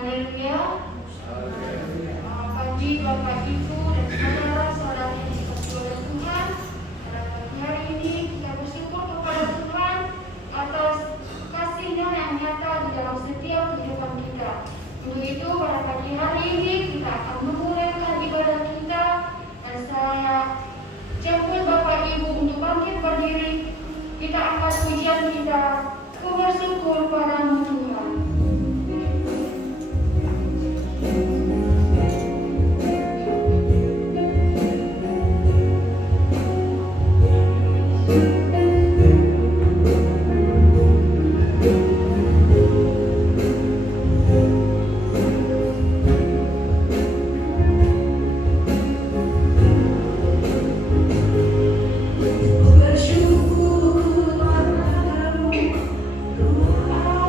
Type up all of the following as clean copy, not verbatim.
Haleluya. Pagi Bapak Ibu dan saudara-saudara yang dikasihi oleh Tuhan, pada pagi hari ini kita bersyukur kepada Tuhan atas kasih-Nya yang nyata di dalam setiap kehidupan kita. Untuk itu pada pagi hari ini kita akan memulaikan ibadah kita, dan saya jemput Bapak Ibu untuk bangkit berdiri. Kita angkat pujian kita, ku bersyukur padamu Tuhan. Bersyukur padamu Tuhan.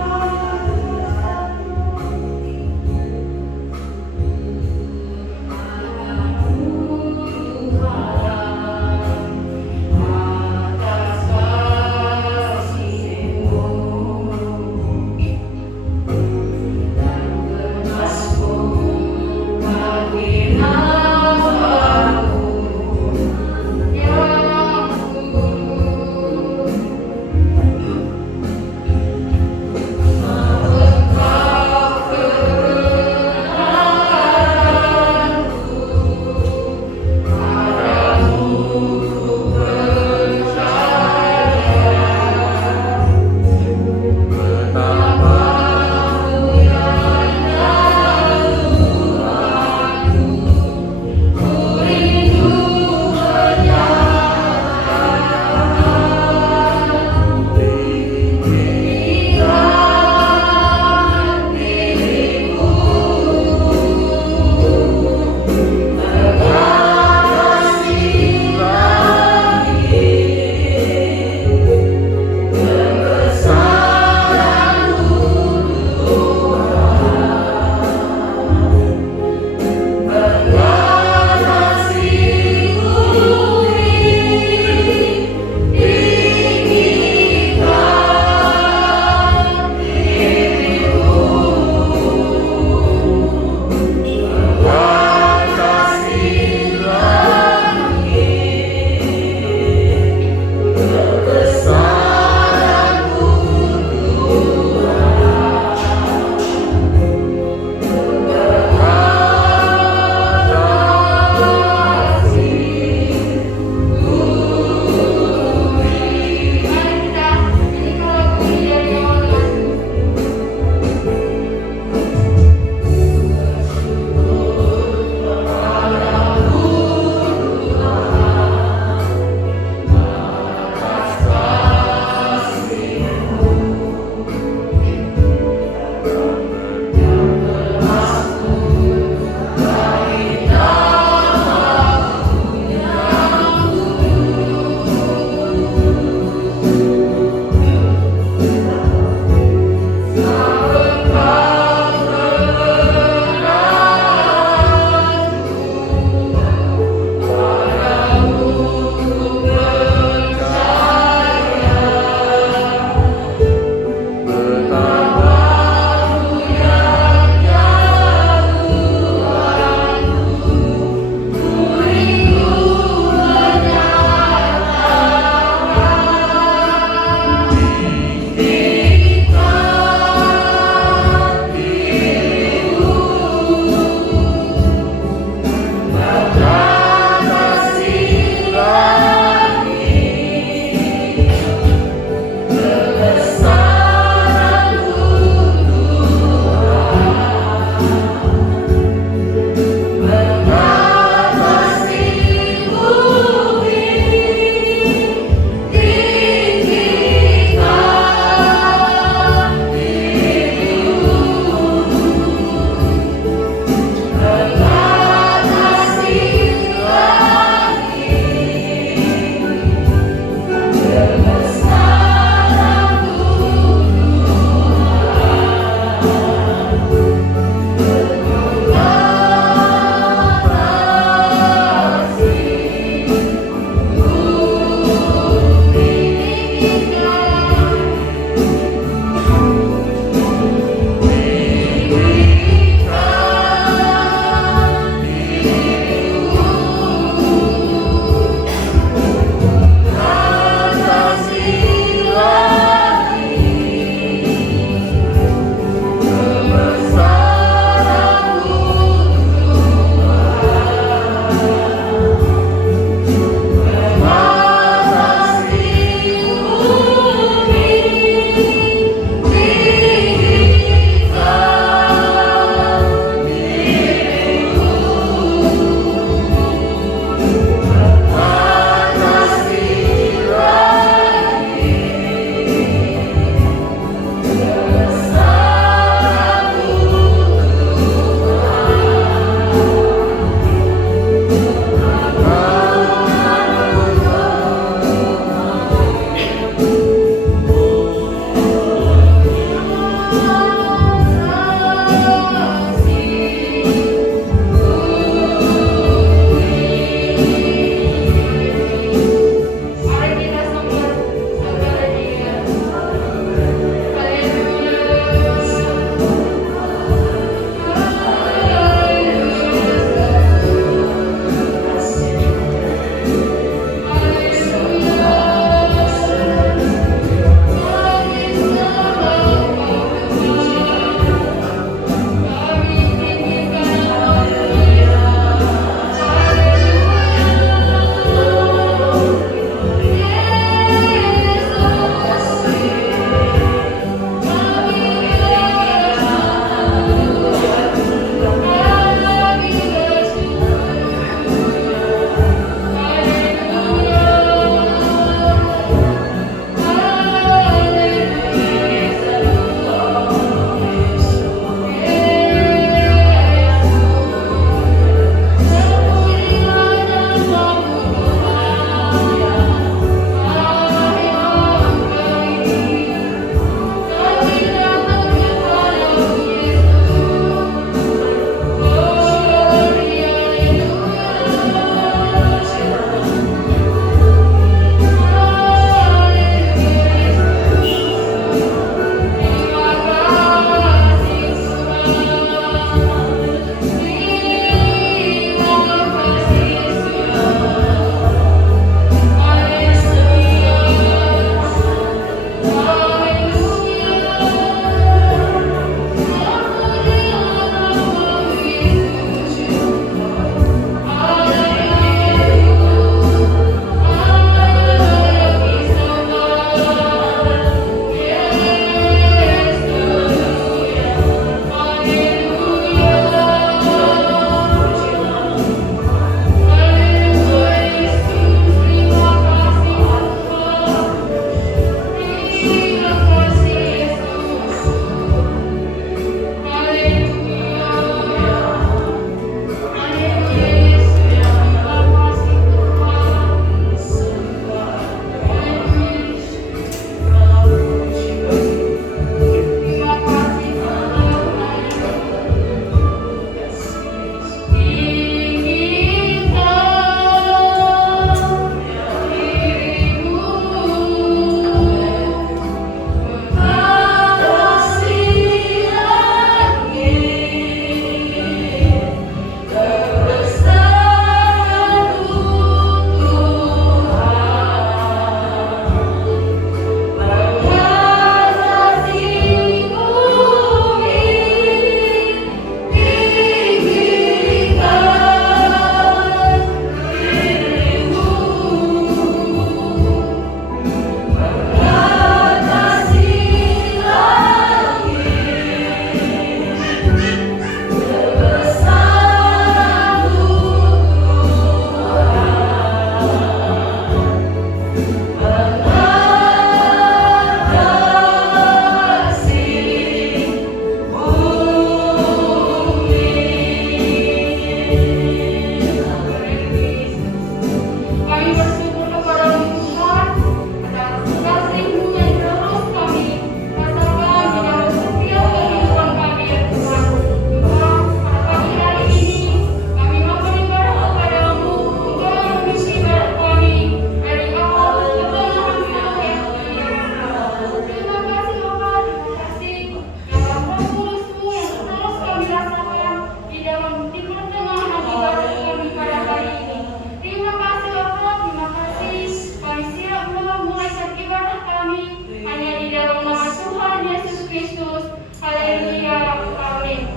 Kristus. Haleluya. Amin.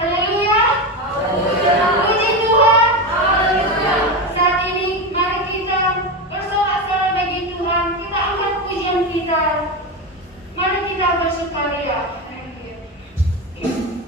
Haleluya. Puji Tuhan. Saat ini mari kita bersorak-sorai bagi Tuhan. Kita angkat pujian kita. Mari kita bersukaria. Bila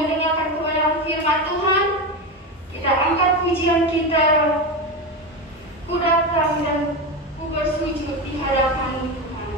mendengarkan kebenaran firman Tuhan. Kita angkat pujian kita. Ku datang dan ku bersujud di hadapan Tuhan.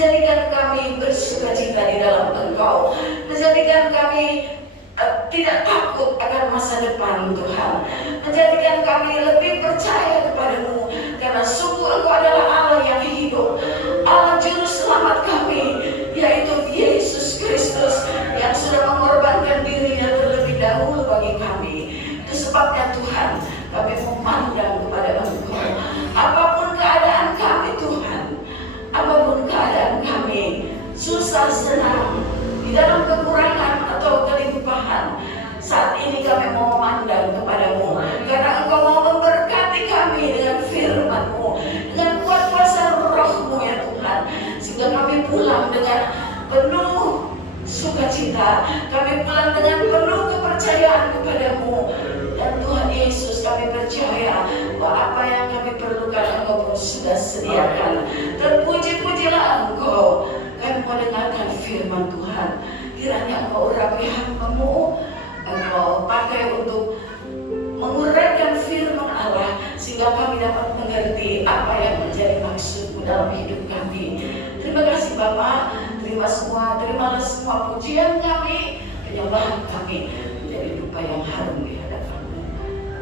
menjadikan kami bersukacita di dalam Engkau, menjadikan kami tidak takut akan masa depan Tuhan, menjadikan kami lebih percaya kepadamu, karena sungguh Engkau adalah Allah yang hidup, Allah Juru Selamat kami, yaitu Yesus Kristus yang sudah mengorbankan dirinya terlebih dahulu bagi kami. Itu sebabnya Tuhan, kami memandang kepada Engkau, apapun keadaan kami Tuhan, apapun keadaan kami, susah senang, di dalam kekurangan atau kelimpahan, saat ini kami mau memandang kepadamu, karena Engkau mau memberkati kami dengan firman-Mu, dengan kuat kuasa Roh-Mu ya Tuhan, sehingga pulang dengan penuh sukacita. Kami pulang dengan penuh kepercayaan kepadamu. Dan Tuhan Yesus, kami percaya bahwa apa yang kami perlukan Engkau pun sudah sediakan. Terpuji-pujilah Engkau. Kami mendengarkan firman Tuhan. Kiranya Engkau urapi hamba-Mu, Engkau pakai untuk menguraikan firman Allah, sehingga kami dapat mengerti apa yang menjadi maksud-Mu dalam hidup kami. Terima kasih Bapa. Terimalah semua pujian kami, penyembahan kami menjadi dupa yang harum di hadapan-Mu.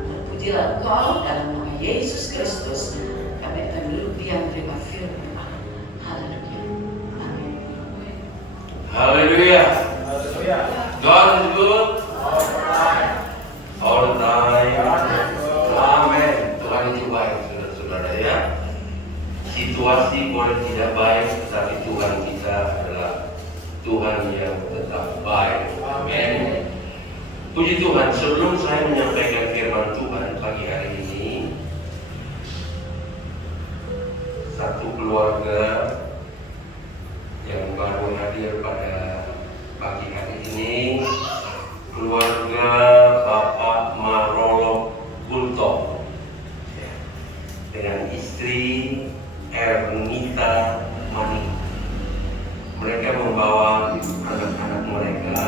Terpujilah Engkau dalam nama Yesus Kristus. Kami akan duduk diam terima firman Allah. Haleluya. Amin. Haleluya. God is good all the time. Amin. Tuhan itu baik, saudara-saudara ya. Situasi boleh tidak baik, tetapi Tuhan kita adalah Tuhan yang tetap baik. Amin. Puji Tuhan, sebelum saya menyampaikan firman Tuhan pagi hari ini, satu keluarga yang baru hadir pada pagi hari ini, keluarga Bapak Marolo Kulto dengan istri Ernita Mani. Mereka membawa anak-anak mereka,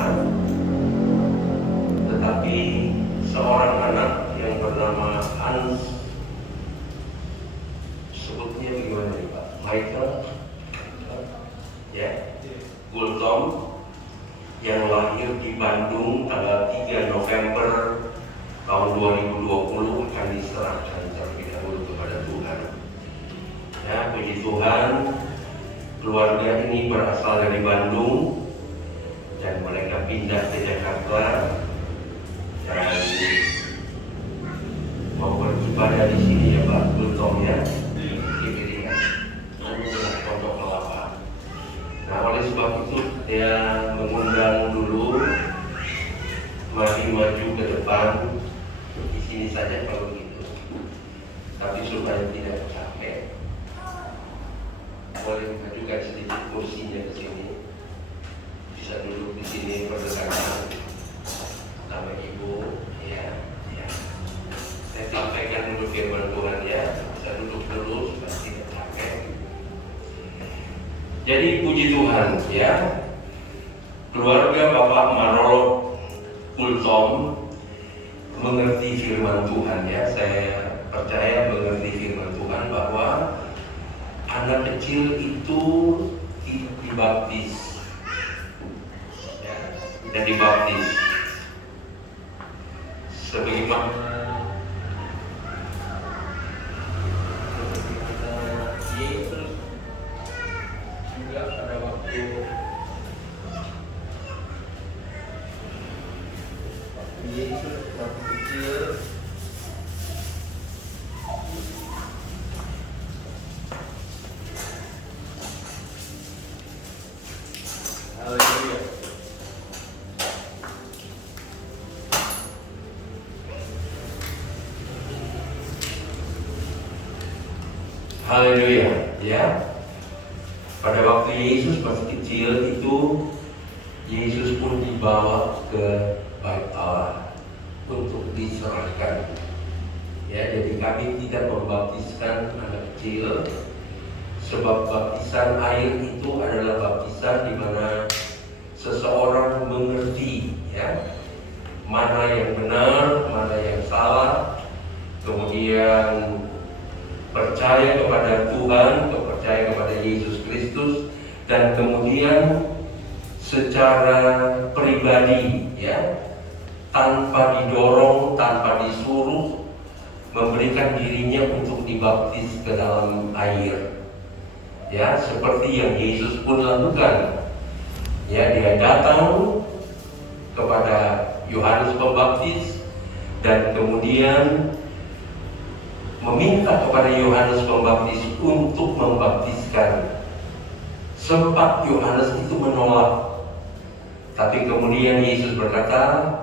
tetapi seorang anak yang bernama Hans, sebutnya bagaimana nih Pak? Michael, ya, Gultom, yang lahir di Bandung tanggal 3 November tahun 2020 akan diserahkan terlebih dahulu kepada Tuhan. Ya, puji Tuhan, keluarga ini berasal dari Bandung dan mereka pindah ke Jakarta dan mau beribadah di sini ya Pak Gultom ya, di Pilihan Pondok Kelapa. Nah, oleh sebab itu dia mengundang dulu, maju ke depan, di sini saja kalau gitu. Tapi supaya tidak capek, boleh mengajukan sedikit kursinya ke sini. Bisa duduk di sini berdekatan sama Ibu, ya. Saya sampaikan dulu firman Tuhan ya. Bisa duduk dulu supaya tidak capek. Jadi puji Tuhan ya. Keluarga Bapak Marolo Kultom mengerti firman Tuhan ya. Saya percaya mengerti firman Tuhan bahwa anak kecil itu dibaptis ya, dan dibaptis sebagaimana Yesus juga pada waktu Yesus waktu kecil haleluya. Haleluya ya. Pada waktu Yesus masih kecil itu, Yesus pun dibawa ke Bait Allah untuk diserahkan. Ya, jadi kami tidak membaptiskan anak kecil, sebab baptisan air itu adalah baptisan di mana seseorang mengerti ya mana yang benar, mana yang salah, kemudian percaya kepada Tuhan, percaya kepada Yesus Kristus, dan kemudian secara pribadi ya, tanpa didorong, tanpa disuruh, memberikan dirinya untuk dibaptis ke dalam air. Ya, seperti yang Yesus pun lakukan. Ya, dia datang kepada Yohanes Pembaptis dan kemudian meminta kepada Yohanes Pembaptis untuk membaptiskan. Sempat Yohanes itu menolak, tapi kemudian Yesus berkata,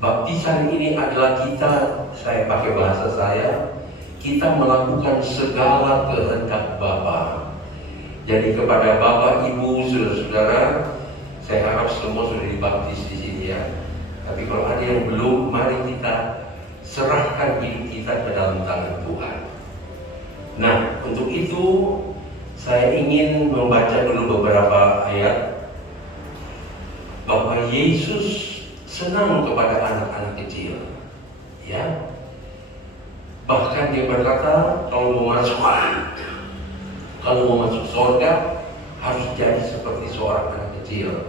baptisan ini adalah kita, saya pakai bahasa saya, kita melakukan segala kehendak Bapa. Jadi kepada Bapak, Ibu, saudara-saudara, saya harap semua sudah dibaptis di sini ya. Tapi kalau ada yang belum, mari kita serahkan hidup kita ke dalam tangan Tuhan. Nah, untuk itu saya ingin membaca dulu beberapa ayat bahwa Yesus senang kepada anak-anak kecil. Ya. Bahkan dia berkata, kalau mau masuk surga harus jadi seperti seorang anak kecil.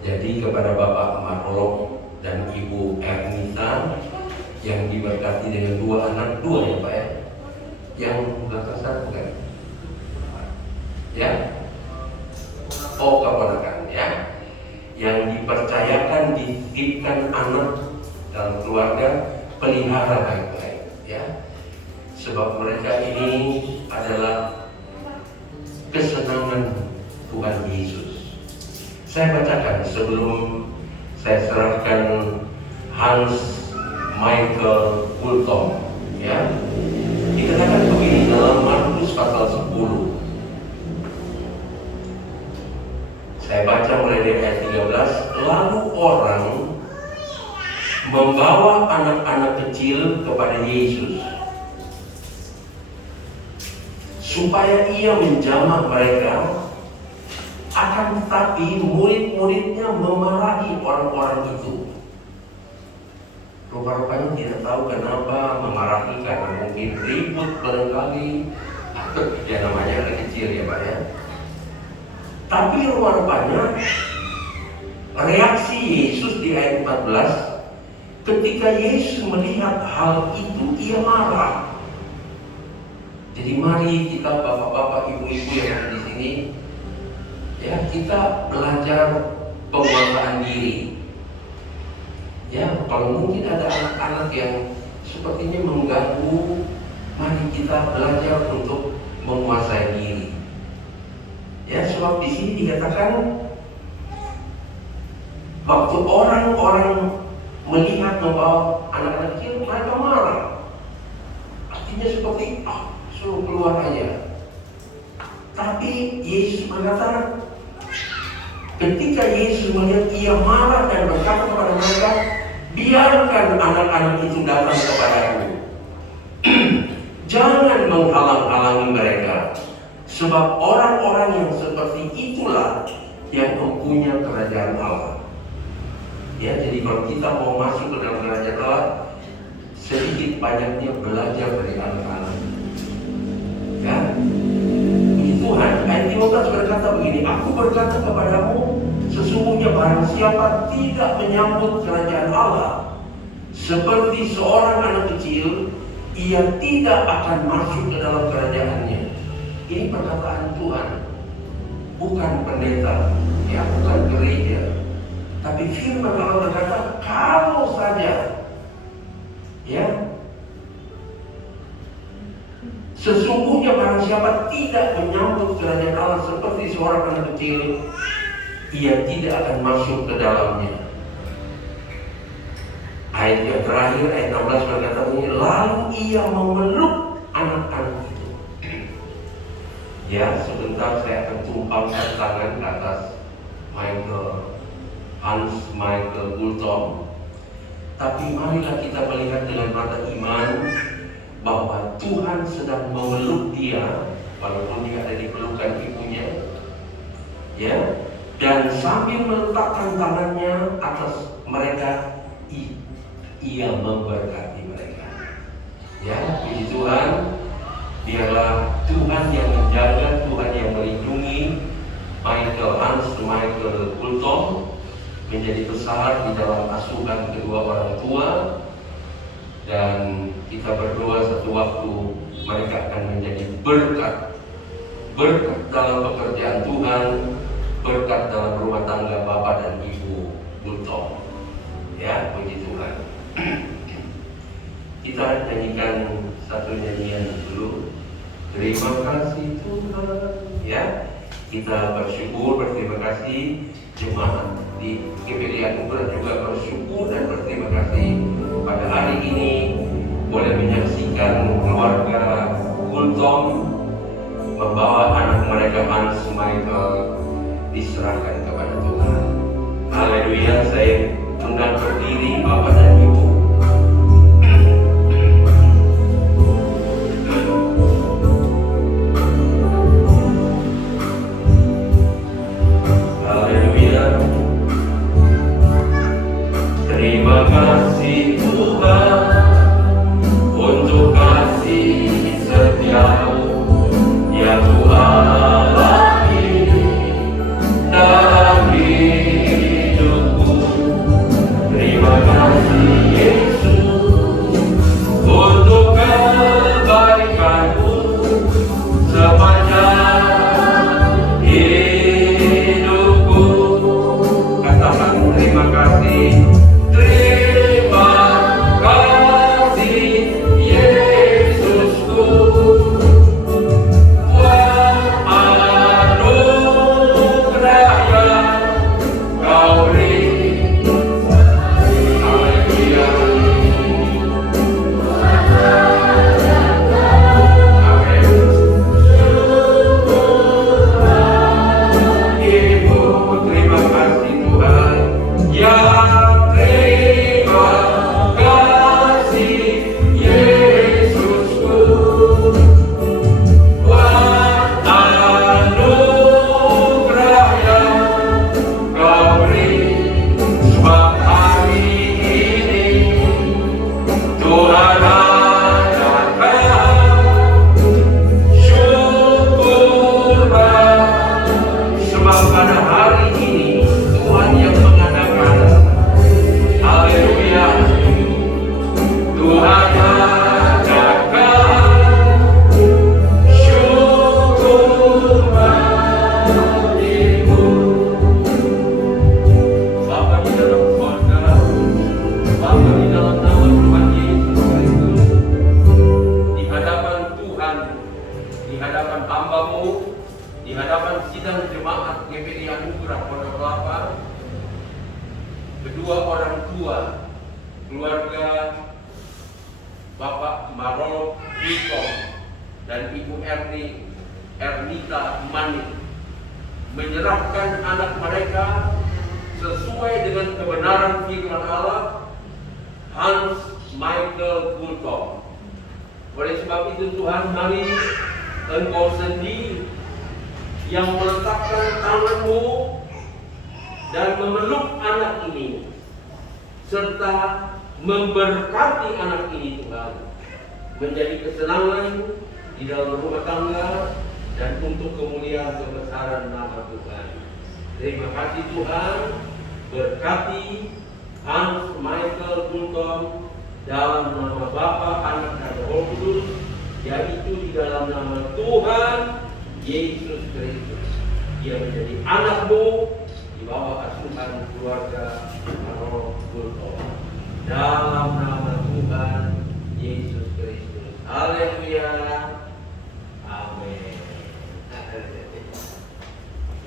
Jadi kepada Bapak Marolong dan Ibu Ernita yang diberkati dengan dua anak, dua ya Pak ya, yang belakang sana bukan? Ya, oh keponakan ya, yang dipercayakan dititipkan anak dalam keluarga, pelihara baik-baik ya, sebab mereka ini adalah kesenangan Tuhan Yesus. Saya bacakan sebelum saya serahkan Hans Michael Fulton ya. Dikatakan begini dalam Markus pasal 10. Saya baca mulai dari ayat 13. Lalu orang membawa anak-anak kecil kepada Yesus supaya ia menjamah mereka, akan tetapi murid-muridnya memarahi orang-orang itu. Rupa-rupanya tidak tahu kenapa memarahi, karena mungkin ribut barangkali, ya namanya anak kecil ya Pak ya. Tapi rupa-rupanya reaksi Yesus di ayat 14, ketika Yesus melihat hal itu, ia marah. Jadi mari kita bapak-bapak, ibu-ibu yang ada di sini, ya kita belajar penguasaan diri. Ya, kalau mungkin ada anak-anak yang sepertinya mengganggu, mari kita belajar untuk menguasai diri. Ya, sebab di sini dikatakan waktu orang-orang melihat membawa anak-anak kecil, mereka marah. Artinya seperti suruh keluar aja. Tapi Yesus berkata, ketika Yesus melihat, ia marah dan berkata kepada mereka, biarkan anak-anak itu datang kepadaku. Jangan menghalang-halangi mereka, sebab orang-orang yang seperti itulah yang mempunyai kerajaan Allah. Ya, jadi kalau kita mau masuk ke dalam kerajaan Allah, sedikit banyaknya belajar dari anak-anak. Ya, puji Tuhan. Ayat 15 berkata begini, aku berkata kepadamu, sesungguhnya barang siapa tidak menyambut kerajaan Allah seperti seorang anak kecil, ia tidak akan masuk ke dalam kerajaannya. Ini perkataan Tuhan, bukan pendeta, ya, bukan gereja. Tapi firman Allah berkata, kalau saja, ya, sesungguhnya barang siapa tidak menyambut kerajaan Allah seperti seorang anak kecil, ia tidak akan masuk ke dalamnya. Ayat yang terakhir, ayat 16 berkata ini, lalu ia memeluk anak-anak itu. Ya, sebentar saya akan tumpangkan tangan ke atas Hans Michael Fulton. Tapi marilah kita melihat dengan mata iman bahwa Tuhan sedang memeluk dia, walaupun dia ada di pelukan ibunya, ya, dan sambil meletakkan tangannya atas mereka, ia memberkati mereka. Ya, puji Tuhan. Biarlah Tuhan yang menjaga, Tuhan yang melindungi Hans Michael Fulton menjadi besar di dalam asuhan kedua orang tua, dan kita berdoa satu waktu mereka akan menjadi berkat dalam pekerjaan Tuhan, berkat dalam rumah tangga Bapak dan Ibu Fulton. Ya, puji Tuhan. Kita nyanyikan satu nyanyian dulu. Terima kasih Tuhan. Ya, kita bersyukur, berterima kasih. Jemaat di GPD Anugerah juga bersyukur dan berterima kasih pada hari ini boleh menyaksikan keluarga Fulton membawa anak mereka Hans Michael diserahkan kepada Tuhan. Haleluya. Saya undang berdiri Bapak dan Ibu. Haleluya. Terima kasih Tuhan untuk kasih setiamu yang Tuhan alami dalam hidupku. Terima kasih Yesus untuk kebaikanmu sepanjang hidupku. Katakan terima kasih. Terima kasih Yesusku. Buat anugerah yang Kau beri. Haleluya. Amin. Ibu, terima kasih Tuhan. Ya, terima kasih Yesusku. Buat anugerah yang Kau beri. Sebab hari ini Tuhan adakan syukurlah. Sebab pada hari ini Tuhan yang mengadakan. Haleluya. Tuhan adakan syukurlah. Bapa di dalam surga, Bapa di dalam nama Tuhan Yesus Kristus, di hadapan Tuhan, di hadapan hamba-Mu, di hadapan sidang jemaat GPI Anugerah Pondok Kelapa, kedua orang tua keluarga Bapak Marol Wiko dan Ibu Ernita Manik menyerahkan anak mereka sesuai dengan kebenaran firman Allah, Hans Michael Gultom. Oleh sebab itu Tuhan, mari Engkau sendiri yang meletakkan tangan-Mu dan memeluk anak ini serta memberkati anak ini Tuhan, menjadi kesenangan di dalam rumah tangga dan untuk kemuliaan kebesaran nama Tuhan. Terima kasih Tuhan, berkati Hans Michael Gultom dalam nama Bapa, Anak dan Roh Kudus, yaitu di dalam nama Tuhan Yesus Kristus. Dia menjadi anak-Mu di bawah asuhan keluarga Roh Gultom. Dalam nama Tuhan Yesus Kristus. Haleluya. Amin.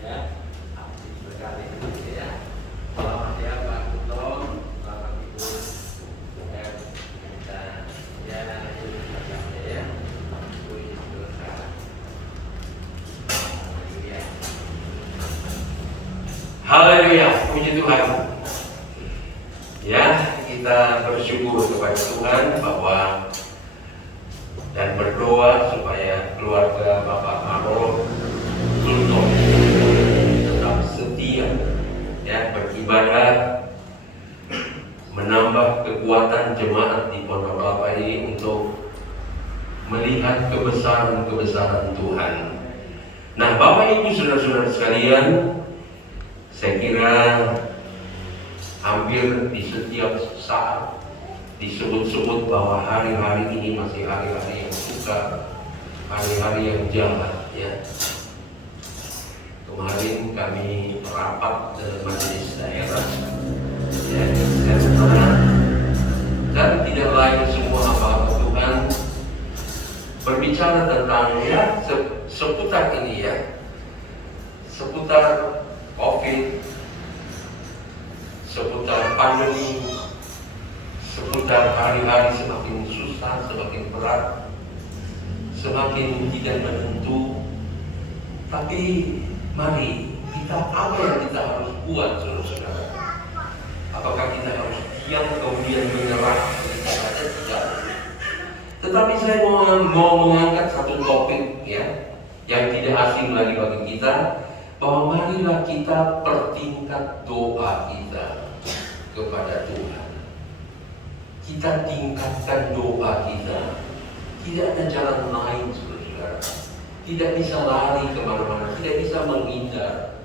Ya, berkali ya. Selamat ya Pak Gultom, selamat Ibu. Dan ya, ya. Haleluya, puji Tuhan. Ya, kita bersyukur kepada Tuhan bahwa dan berdoa supaya keluarga Bapak Marol Gultom tetap setia, ya, beribadah, menambah kekuatan jemaat di Pondok Kelapa ini untuk melihat kebesaran-kebesaran Tuhan. Nah, Bapak Ibu saudara-saudara sekalian, saya kira hampir di setiap saat disebut-sebut bahwa hari-hari ini masih hari-hari yang sukar, hari-hari yang jahat, ya. Kemarin kami rapat majelis daerah, ya, dan tidak lain semua apa-apa Tuhan berbicara tentang ya seputar ini, ya, seputar COVID, seputar pandemi, seputar hari-hari semakin susah, semakin berat, semakin tidak menentu, Tapi mari kita, apa yang kita harus buat, saudara-saudara? Apakah kita harus diam kemudian menyerah? Tidak. Tetapi saya mau mengangkat satu topik ya, yang tidak asing lagi bagi kita, bahwa marilah kita pertingkat doa kita kepada Tuhan. Kita tingkatkan doa kita. Tidak ada jalan lain, saudara. Tidak bisa lari kemana-mana, tidak bisa menghindar.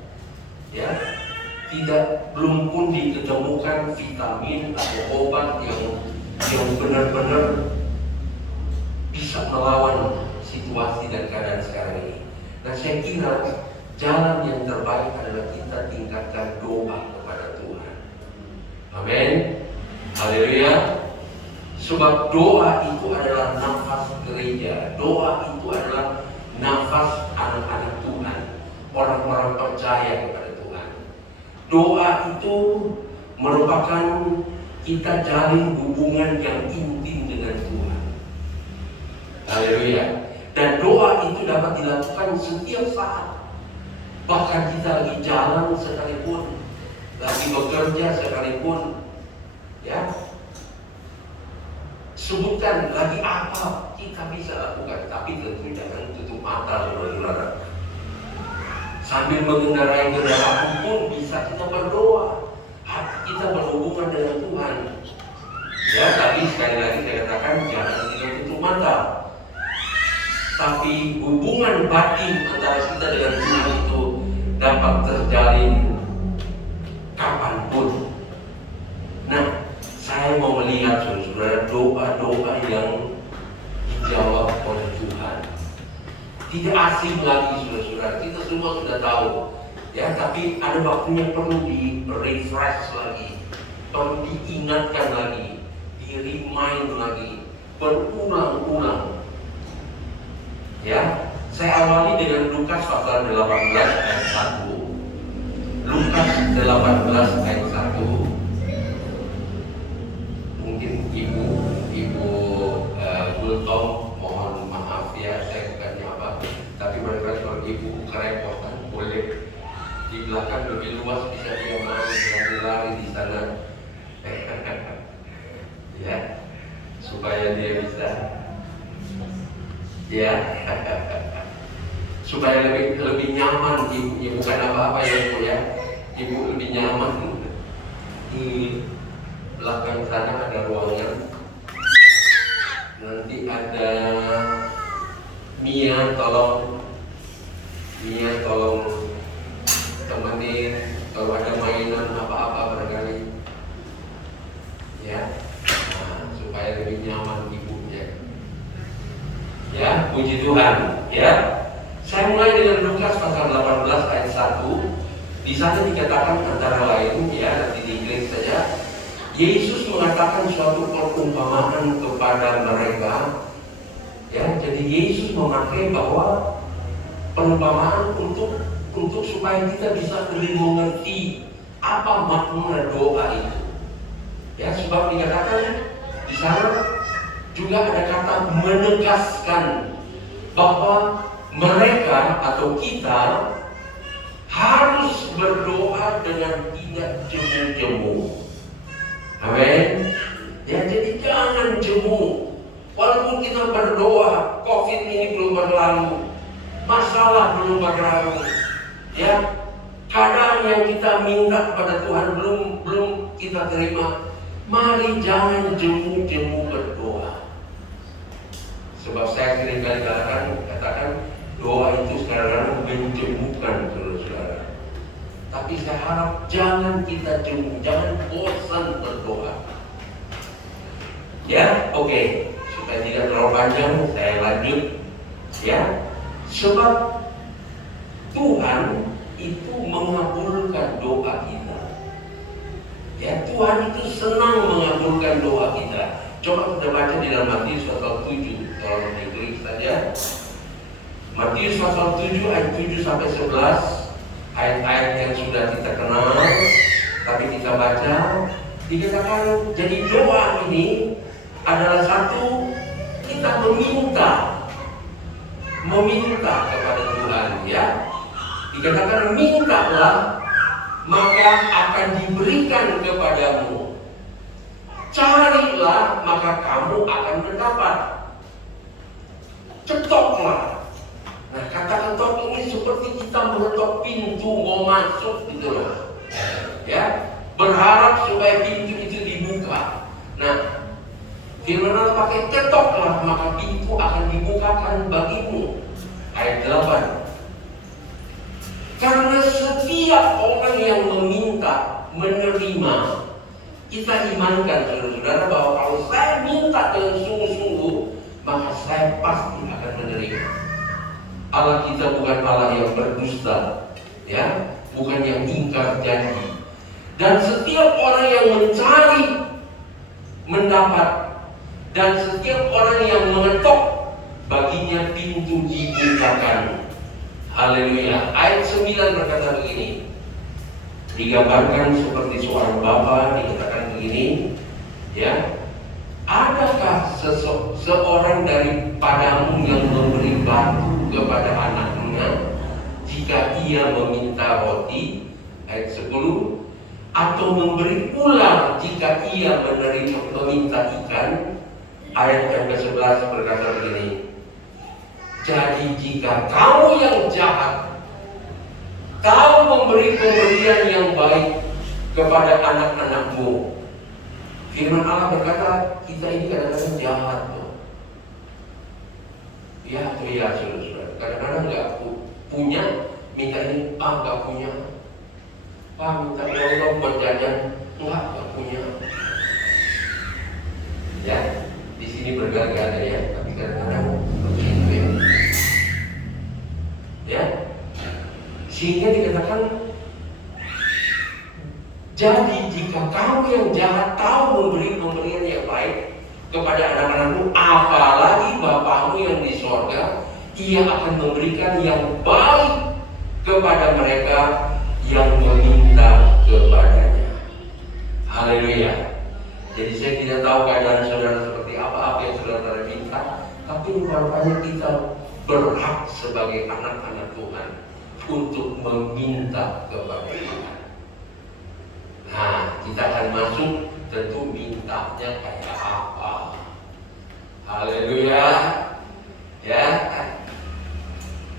Ya, belum pun ditemukan vitamin atau obat yang benar-benar bisa melawan situasi dan keadaan sekarang ini. Nah, saya kira jalan yang terbaik adalah kita tingkatkan doa kepada Tuhan. Amin. Haleluya. Sebab doa itu adalah nafas gereja. Doa itu adalah nafas anak-anak Tuhan, orang-orang percaya kepada Tuhan. Doa itu merupakan kita jalin hubungan yang intim dengan Tuhan. Haleluya. Dan doa itu dapat dilakukan setiap saat. Bahkan kita lagi jalan sekalipun, lagi bekerja sekalipun, ya. Sebutkan lagi apa kita bisa lakukan, tapi tentu jangan tutup mata, saudara-saudara. Sambil mengendarai kendaraan pun bisa kita berdoa, hati kita berhubungan dengan Tuhan. Ya, tapi sekali lagi saya katakan jangan kita tutup mata. Tapi hubungan batin antara kita dengan Tuhan itu dapat terjalin kapanpun. Nah, saya mau melihat saudara doa-doa yang dijawab oleh Tuhan. Tidak asing lagi saudara-saudara, kita semua sudah tahu. Ya, tapi ada waktunya perlu di-refresh lagi, perlu diingatkan lagi, di-remind lagi, berulang-ulang. Ya, saya awali dengan Lukas pasal 18 ayat 1. Lukas 18 ayat 1. Mungkin Ibu Bultong, mohon maaf ya, saya bukannya apa, tapi barangkali kalau Ibu kerepotan boleh di belakang lebih luas, bisa dia lari di sana. Ya, supaya dia bisa, ya, supaya lebih nyaman Ibu, bukan apa-apa ya Ibu ya, Ibu lebih nyaman. Di belakang sana ada ruangan, nanti ada Mia, tolong temenin kalau ada mainan apa-apa barangkali ya, nah, supaya lebih nyaman ibunya. Ya, puji Tuhan. Ya, saya mulai dengan Lukas pasal 18 ayat 1. Di sana dikatakan antara lain, ya, nanti di Inggris saja, Yesus mengatakan suatu perumpamaan kepada mereka. Ya, jadi Yesus memakai bahwa perumpamaan untuk supaya kita bisa lebih mengerti apa makna doa itu. Ya, sebab dikatakan di sana juga ada kata menegaskan bahwa mereka atau kita harus berdoa dengan tidak jemu-jemu. Amin. Ya, jadi jangan jemu. Walaupun kita berdoa, COVID ini belum berlalu, masalah belum berlalu, ya, keadaan yang kita minta kepada Tuhan belum kita terima. Mari jangan jemu-jemu berdoa. Sebab saya seringkali katakan doa itu sekarang menjemukan, saudara-saudara. Tapi saya harap jangan kita jemu, jangan bosan berdoa. Ya, oke. Supaya tidak terlalu panjang, saya lanjut. Ya, sebab Tuhan itu mengabulkan doa kita. Ya, Tuhan itu senang mengabulkan doa kita. Coba kita baca di dalam Matius pasal 7, tolong diklik saja. Matius pasal 7 ayat 7 sampai 11. Ayat-ayat yang sudah kita kenal, tapi kita baca, dikatakan jadi doa ini adalah satu, kita meminta kepada Tuhan, ya. Dikatakan mintalah maka akan diberikan kepadamu. Carilah maka kamu akan mendapat. Ketoklah. Nah, kata ketok ini seperti kita mengetok pintu mau masuk gitu loh. Ya, berharap supaya pintu itu dibuka. Nah, firman Allah pakai ketoklah maka pintu akan dibukakan bagimu. Ayat 8. Karena setiap orang yang meminta, menerima, kita imankan saudara-saudara bahwa kalau saya minta dengan sungguh-sungguh, maka saya pasti akan menerima. Allah kita bukan Allah yang berdusta, ya, bukan yang ingkar janji. Dan setiap orang yang mencari, mendapat, dan setiap orang yang mengetok, baginya pintu dibukakan. Haleluya. Ayat 9 berkata begini. Digambarkan seperti seorang bapa, dikatakan begini, ya. Adakah seorang daripadamu yang memberi batu kepada anaknya jika ia meminta roti? Ayat 10. Atau memberi ular jika ia meminta ikan? Ayat yang ke-11 berkata begini. Jadi jika kamu yang jahat tahu memberi pemberian yang baik kepada anak-anakmu, firman Allah berkata kita ini kadang-kadang jahat tuh. Ya tuh ya saudara-saudara, kadang-kadang nggak punya, minta ini, nggak punya, minta uang buat jajan, nggak punya. Ya, di sini bergala-gala ya, tapi kadang-kadang begitu ya. Ya, sehingga dikatakan jadi jika kamu yang jahat tahu memberi pemberian yang baik kepada anak-anakmu, apalagi Bapamu yang di sorga, ia akan memberikan yang baik kepada mereka yang meminta kepadanya. Haleluya. Jadi saya tidak tahu keadaan saudara seperti apa yang saudara minta, tapi rupanya kita berhak sebagai anak-anak Tuhan untuk meminta kepada Tuhan. Nah, kita akan masuk tentu mintanya kayak apa. Haleluya. Ya,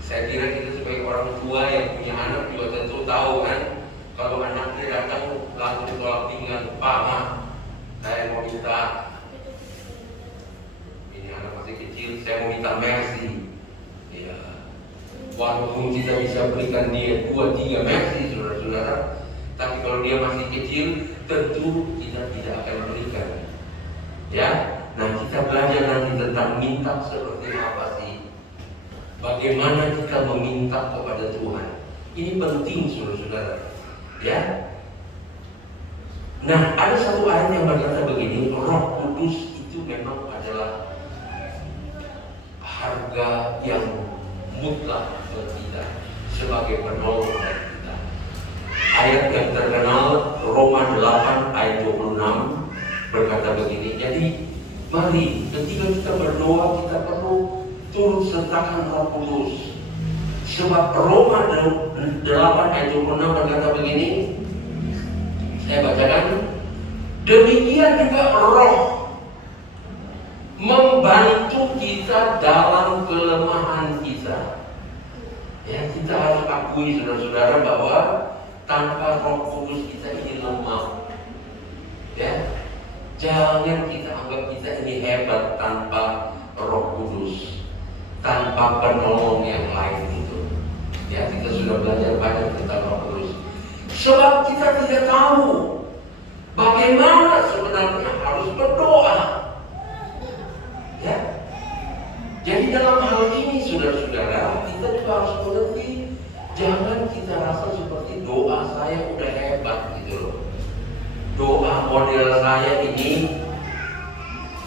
saya kira kita sebagai orang tua yang punya anak juga tentu tahu kan, kalau anaknya datang langsung ditolak tinggal, Pak, saya mau minta, ini anak masih kecil, saya mau minta Mercy. Ya, walaupun kita bisa berikan dia 2-3 Mercy, saudara-saudara, tapi kalau dia masih kecil, tentu kita tidak akan berikan. Ya, nah kita belajar nanti tentang minta seperti apa sih. Bagaimana kita meminta kepada Tuhan. Ini penting saudara-saudara. Ya. Nah, ada satu ayat yang berkata begini, Roh Kudus itu memang adalah harga yang mutlak buat kita sebagai penolong bagi kita. Ayat yang terkenal Roma 8 ayat 26 berkata begini. Jadi mari ketika kita berdoa kita perlu turut sertakan Roh Kudus. Sebab Roma 8 ayat 26 berkata begini. Saya bacakan. Demikian juga Roh membantu kita dalam kelemahan kita. Ya, kita harus akui saudara-saudara bahwa tanpa Roh Kudus kita ini lemah. Ya, jangan kita anggap kita ini hebat tanpa Roh Kudus, tanpa penolong yang lain itu. Ya, kita sudah belajar banyak tentang Roh Kudus. Sebab kita tidak tahu bagaimana sebenarnya harus berdoa. Ya. Jadi dalam hal ini saudara-saudara, kita juga harus mengerti, jangan kita rasa seperti doa saya udah hebat gitu loh. Doa model saya ini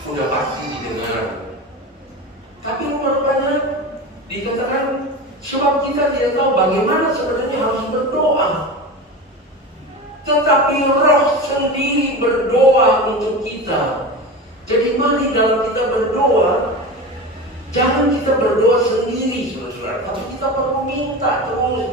udah pasti didengar. Tapi rupanya dikatakan sebab kita tidak tahu bagaimana sebenarnya harus berdoa. Tetapi Roh sendiri berdoa untuk kita. Jadi mari dalam kita berdoa, jangan kita berdoa sendiri saudara-saudara, tapi kita perlu minta terus,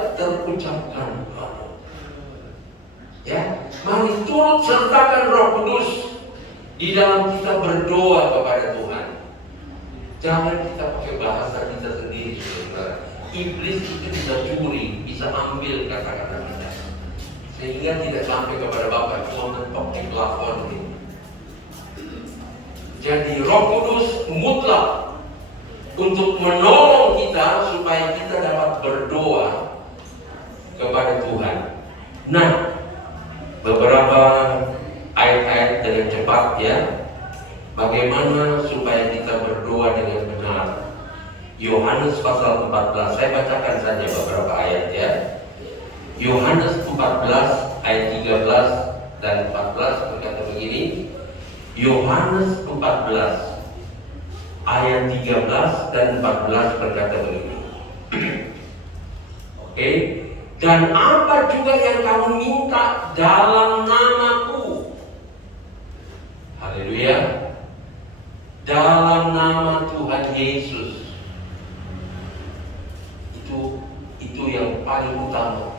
tidak terucapkan. Ya, mari turut sertakan Roh Kudus di dalam kita berdoa kepada Tuhan. Jangan kita pakai bahasa kita sendiri, saudara. Iblis itu bisa curi, bisa ambil kata-kata kita, sehingga tidak sampai kepada Bapa, cuma mentok di plafon ini. Jadi Roh Kudus mutlak untuk menolong kita supaya kita dapat berdoa kepada Tuhan. Nah, beberapa ayat-ayat dengan cepat ya, bagaimana supaya kita berdoa dengan benar. Yohanes pasal 14, saya bacakan saja beberapa ayat ya. Yohanes 14 ayat 13 dan 14 berkata begini. Yohanes 14 ayat 13 dan 14 berkata begini. Oke. Dan apa juga yang kamu minta dalam namaku, haleluya, dalam nama Tuhan Yesus, itu yang paling utama.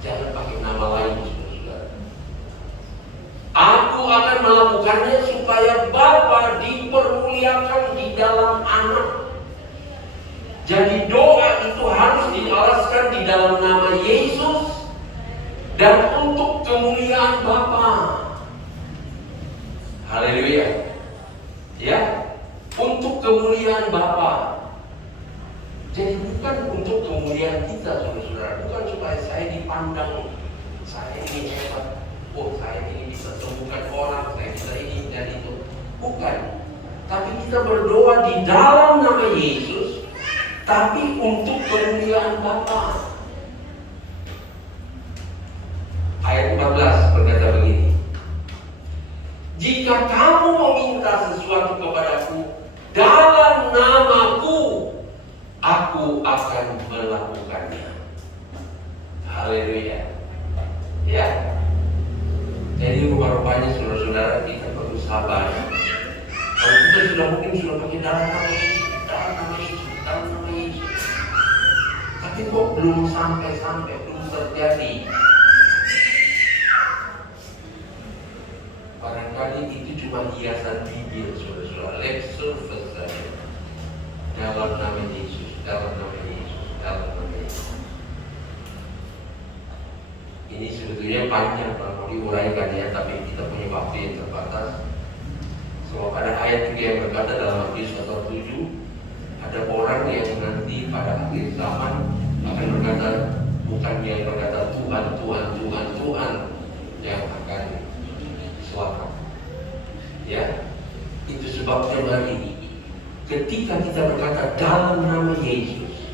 Jangan pakai nama lain, saudara. Aku akan melakukannya supaya Bapa dipermuliakan di dalam Anak. Jadi doa itu harus dialaskan di dalam nama Yesus dan untuk kemuliaan Bapa. Haleluya. Ya, untuk kemuliaan Bapa. Jadi bukan untuk kemuliaan kita, saudara-saudara. Bukan supaya saya dipandang, saya ini hebat. Oh, saya ini bisa sembuhkan orang, saya bisa ini dan itu. Bukan. Tapi kita berdoa di dalam nama Yesus, tapi untuk kemuliaan Bapa. Ayat 14 berkata begini. Jika kamu meminta sesuatu kepadaku dalam namaku, aku akan melakukannya. Haleluya. Ya. Jadi rupa-rupanya saudara-saudara kita perlu sabar. Kalau kita sudah pakai dalam nama Yesus, dalam nama Yesus, dalam nama Yesus, tapi kok belum sampai, belum terjadi. Barangkali itu cuma hiasan bibir, saudara-saudara. Lip service saja. Dalam nama Yesus, dalam nama Yesus, dalam nama Yesus. Ini sebetulnya panjang kalau diuraikan ya, tapi kita punya waktu yang terbatas. Sebab ada ayat juga yang berkata dalam Matius pasal 7, ada orang yang nanti pada akhir zaman akan berkata, bukan yang berkata Tuhan, Tuhan, Tuhan, Tuhan yang akan suara. Ya, itu sebabnya mari ketika kita berkata dalam nama Yesus,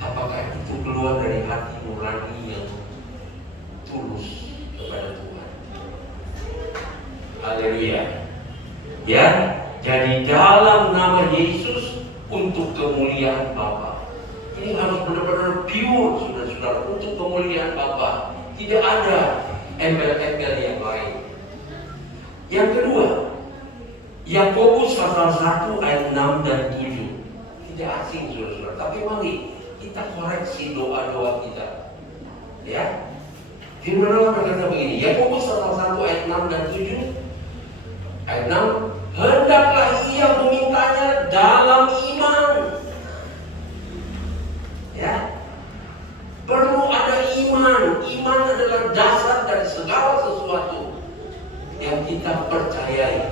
apakah itu keluar dari hati nurani yang tulus kepada Tuhan? Haleluya. Ya, jadi dalam nama Yesus untuk kemuliaan Bapa. Ini harus benar-benar pure, saudara-saudara, untuk kemuliaan Bapa. Tidak ada embel-embel yang lain. Yang kedua, Yakobus pasal 1 ayat 6 dan 7. Tidak asing, saudara-saudara, tapi mari kita koreksi doa-doa kita. Ya. Firman Allah berkata begini, Yakobus pasal 1 ayat 6 dan 7. Ayat 6, hendaklah ia memintanya dalam iman. Ya, perlu ada iman. Iman adalah dasar dari segala sesuatu yang kita percayai.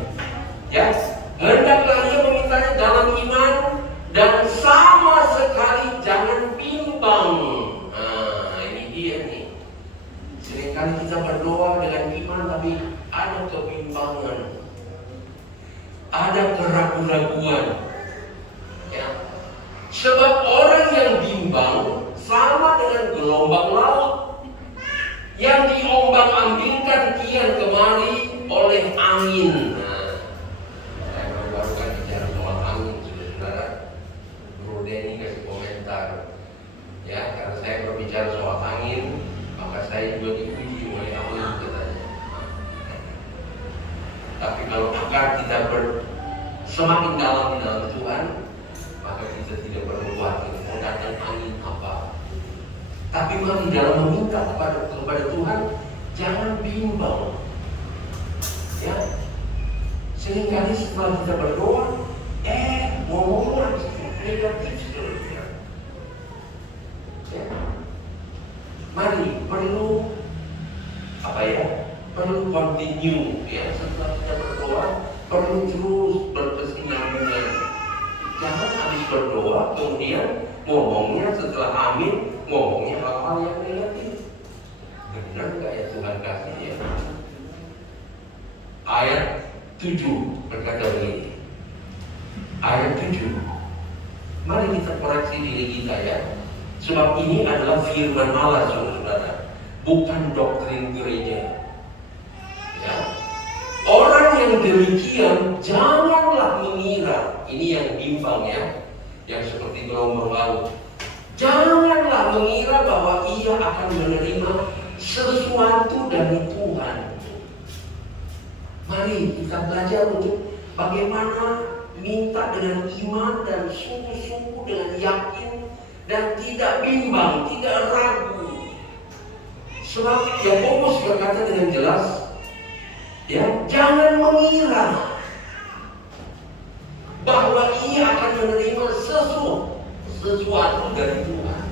Ya, hendaklah ia memintanya dalam iman dan sama sekali jangan bimbang. Nah, ini dia nih. Seringkali kita berdoa dengan iman tapi ada kebimbangan. Ada keraguan-raguan, ya. Sebab orang yang bimbang sama dengan gelombang laut yang diombang-ambingkan kian kemari oleh angin. Nah, saya baru kan bicara soal angin, saudara. Bro Denny kasih komentar, ya, karena saya berbicara soal angin, maka saya juga diuji oleh angin katanya. Tapi kalau agar kita semakin dalam di dalam Tuhan, maka kita tidak perlu khawatir mau datang angin apa, Tapi mari dalam meminta kepada Tuhan, jangan bimbang. Ya, seringkali setelah kita berdoa, ngomongnya negatif seterusnya. Ya. Mari perlu perlu continue ya, setelah kita berdoa perlu terus berkesinambungan. Jangan habis berdoa kemudian ngomongnya setelah amin ngomongnya hal-hal yang negatif. Benar nggak ya Tuhan kasih ya? Ayat 7 berkata begini. Ayat 7. Mari kita koreksi diri kita ya. Sebab ini adalah firman Allah, saudara-saudara, bukan doktrin gereja. Ya. Orang yang demikian janganlah mengira, ini yang bimbang ya, yang seperti gelombang laut. Janganlah mengira bahwa ia akan menerima sesuatu dari Tuhan. Mari kita belajar untuk bagaimana minta dengan iman dan sungguh-sungguh dengan yakin dan tidak bimbang, tidak ragu. Sebab Yakobus berkata dengan jelas, ya, jangan mengira bahwa ia akan menerima sesuatu dari Tuhan.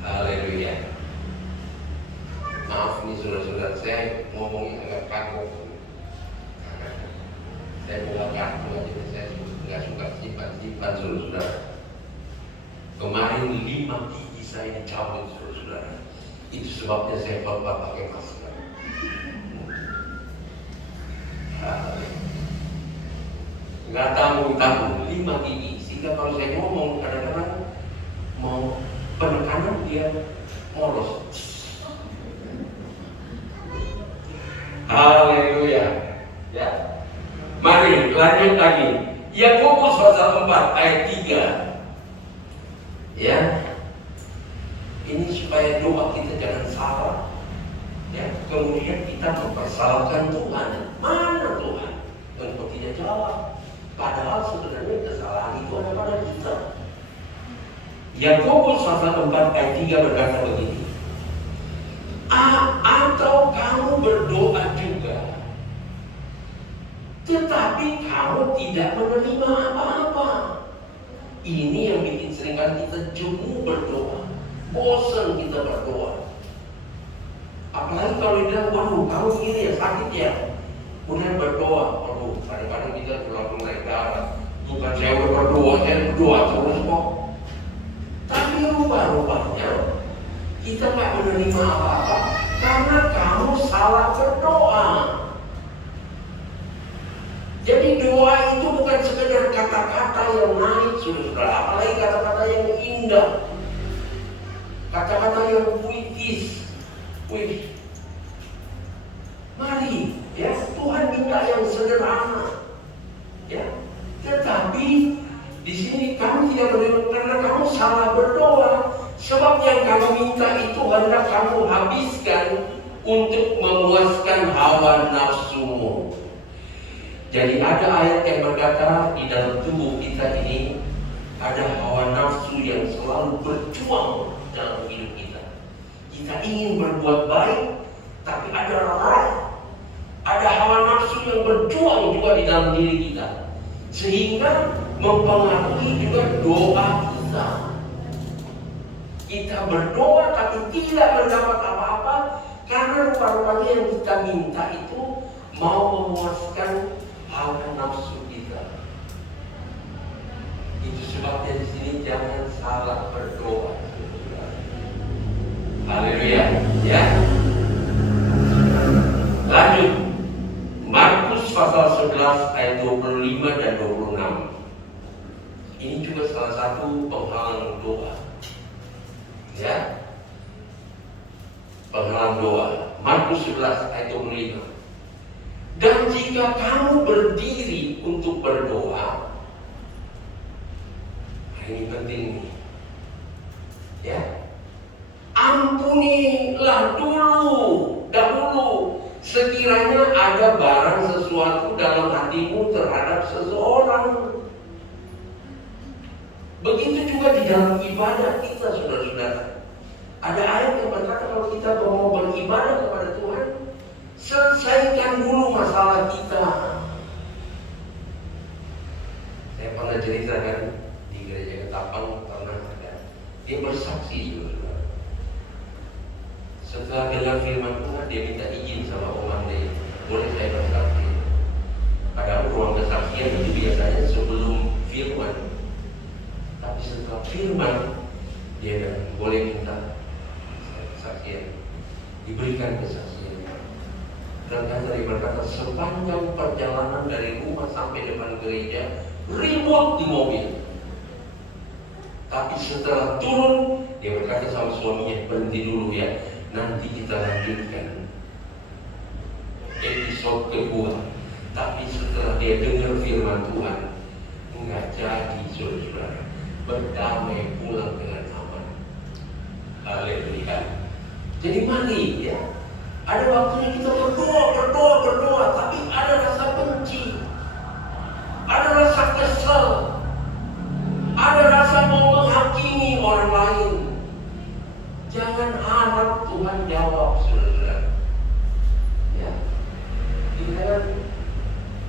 Haleluya. Maaf nih saudara-saudara, saya ngomongnya agak kaku. Saya bukan kaku aja, saya nggak suka simpan saudara-saudara. Kemarin 5 gigi saya dicabut saudara-saudara. Itu sebabnya saya pakai masker. Nggak tanggung-tanggung 5 gigi. Sehingga kalau saya ngomong kadang-kadang mau penekanan dia molos. Haleluya. Ya. Mari lanjut lagi. Yakobus pasal 4 ayat 3. Ya. Ini supaya doa kita jangan salah. Ya, kemudian kita mempersalahkan Tuhan. Mana Tuhan? Engkau tidak jawab. Padahal sebenarnya kesalahan itu ada pada kita. Yakobus pasal 4 ayat 3 berkata begini. Atau kamu berdoa juga, tetapi kamu tidak menerima apa-apa. Ini yang bikin seringkali kita jemu berdoa, bosan kita berdoa. Apalagi kalau dia bilang, kamu begini ya, sakit ya. Kemudian berdoa, kadang-kadang kita langsung naik darah. Bukan saya berdoa, saya berdoa terus kok. Tapi rupanya kita nggak menerima apa-apa karena kamu salah berdoa. Jadi doa itu bukan sekedar kata-kata yang naik, saudara, apalagi kata-kata yang indah, kata-kata yang puitis. Wih, mari ya, Tuhan minta yang sederhana, ya. Tetapi di sini kamu tidak menerima karena kamu salah berdoa. Sebab yang kamu minta itu hendak kamu habiskan untuk memuaskan hawa nafsumu. Jadi ada ayat yang berkata di dalam tubuh kita ini ada hawa nafsu yang selalu berjuang dalam hidup kita. Kita ingin berbuat baik, tapi ada roh, ada hawa nafsu yang berjuang juga di dalam diri kita, sehingga mempengaruhi juga doa kita. Kita berdoa tapi tidak mendapat apa-apa karena rupa-rupanya yang kita minta itu mau memuaskan hawa nafsu kita. Itu sebabnya di sini jangan salah berdoa. Haleluya, ya. Lanjut. Markus pasal 11 ayat 25 dan 26. Ini juga salah satu penghalang doa. Ya. Penghalang doa. Markus 11 ayat 25. Dan jika kamu berdiri untuk berdoa, ini penting nih. Ya. Ampunilah dahulu sekiranya ada barang sesuatu dalam hatimu terhadap seseorang. Begitu juga di dalam ibadah kita, saudara-saudara. Ada ayat yang berkata kalau kita mau beribadah kepada Tuhan, selesaikan dulu masalah kita. Saya pernah ceritakan di gereja Ketapang, pernah ada dia bersaksi, saudara. Setelah dengar firman Tuhan, dia minta izin sama Om Ande, boleh saya bersaksi? Pada ruang kesaksian itu biasanya sebelum firman, tapi setelah firman dia boleh minta kesaksian, diberikan kesaksian. Dan dia berkata sepanjang perjalanan dari rumah sampai depan gereja ribut di mobil. Tapi setelah turun, dia berkata sama suaminya, berhenti dulu ya, nanti kita lanjutkan episode kedua. Tapi setelah dia dengar firman Tuhan, enggak jadi, saudara, berdamai pulang dengan aman. Haleluya. Jadi mari ya, ada waktunya kita berdoa, tapi ada rasa benci, ada rasa kesel, ada rasa mau menghakimi orang lain. Jangan harap Tuhan jawab, saudara. Ya, jangan.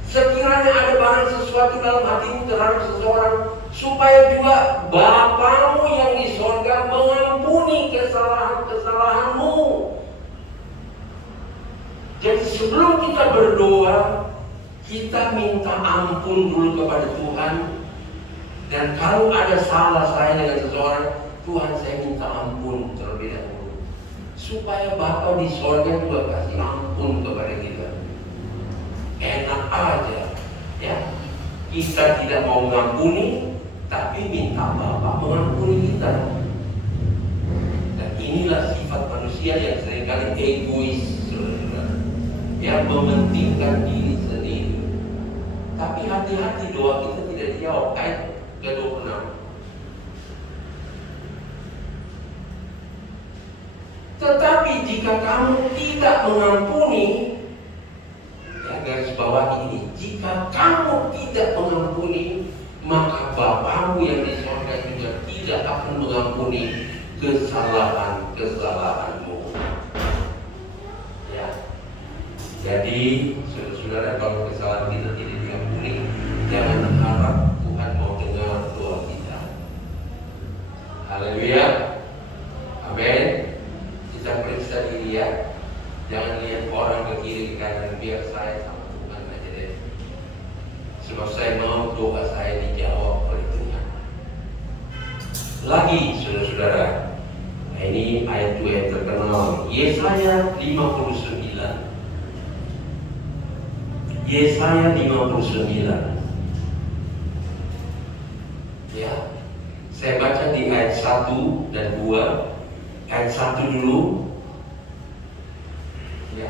Sekiranya ada barang sesuatu dalam hatimu terhadap seseorang, supaya juga Bapamu yang di sorga mengampuni kesalahan-kesalahanmu. Jadi sebelum kita berdoa, kita minta ampun dulu kepada Tuhan. Dan kalau ada salah saya dengan seseorang, Tuhan saya minta ampun terlebih dahulu, supaya Bapa di sorga juga kasih ampun kepada kita. Enak aja ya, kita tidak mau mengampuni, tapi minta Bapa mengampuni kita. Dan inilah sifat manusia yang seringkali egois, saudara, yang mementingkan diri sendiri. Tapi hati-hati, doa kita tidak dijawab. Ayat ke-26. Tetapi jika kamu tidak mengampuni, garis bawah ini, jika kamu tidak mengampuni, maka Bapamu yang di surga juga tidak akan mengampuni kesalahan-kesalahanmu. Ya. Jadi, saudara-saudara, kalau kesalahan kita tidak diampuni, jangan harap Tuhan mau dengar doa kita. Haleluya. Amin. Kita periksa diri ya. Jangan lihat orang ke kiri ke kanan, biar saya sama Tuhan aja deh. Sebab saya mau doa saya dijawab oleh Tuhan. Lagi saudara-saudara, nah ini ayat 2 yang terkenal, Yesaya 59. Yesaya 59. Ya, saya baca di ayat 1 dan 2. Ayat 1 dulu. Ya.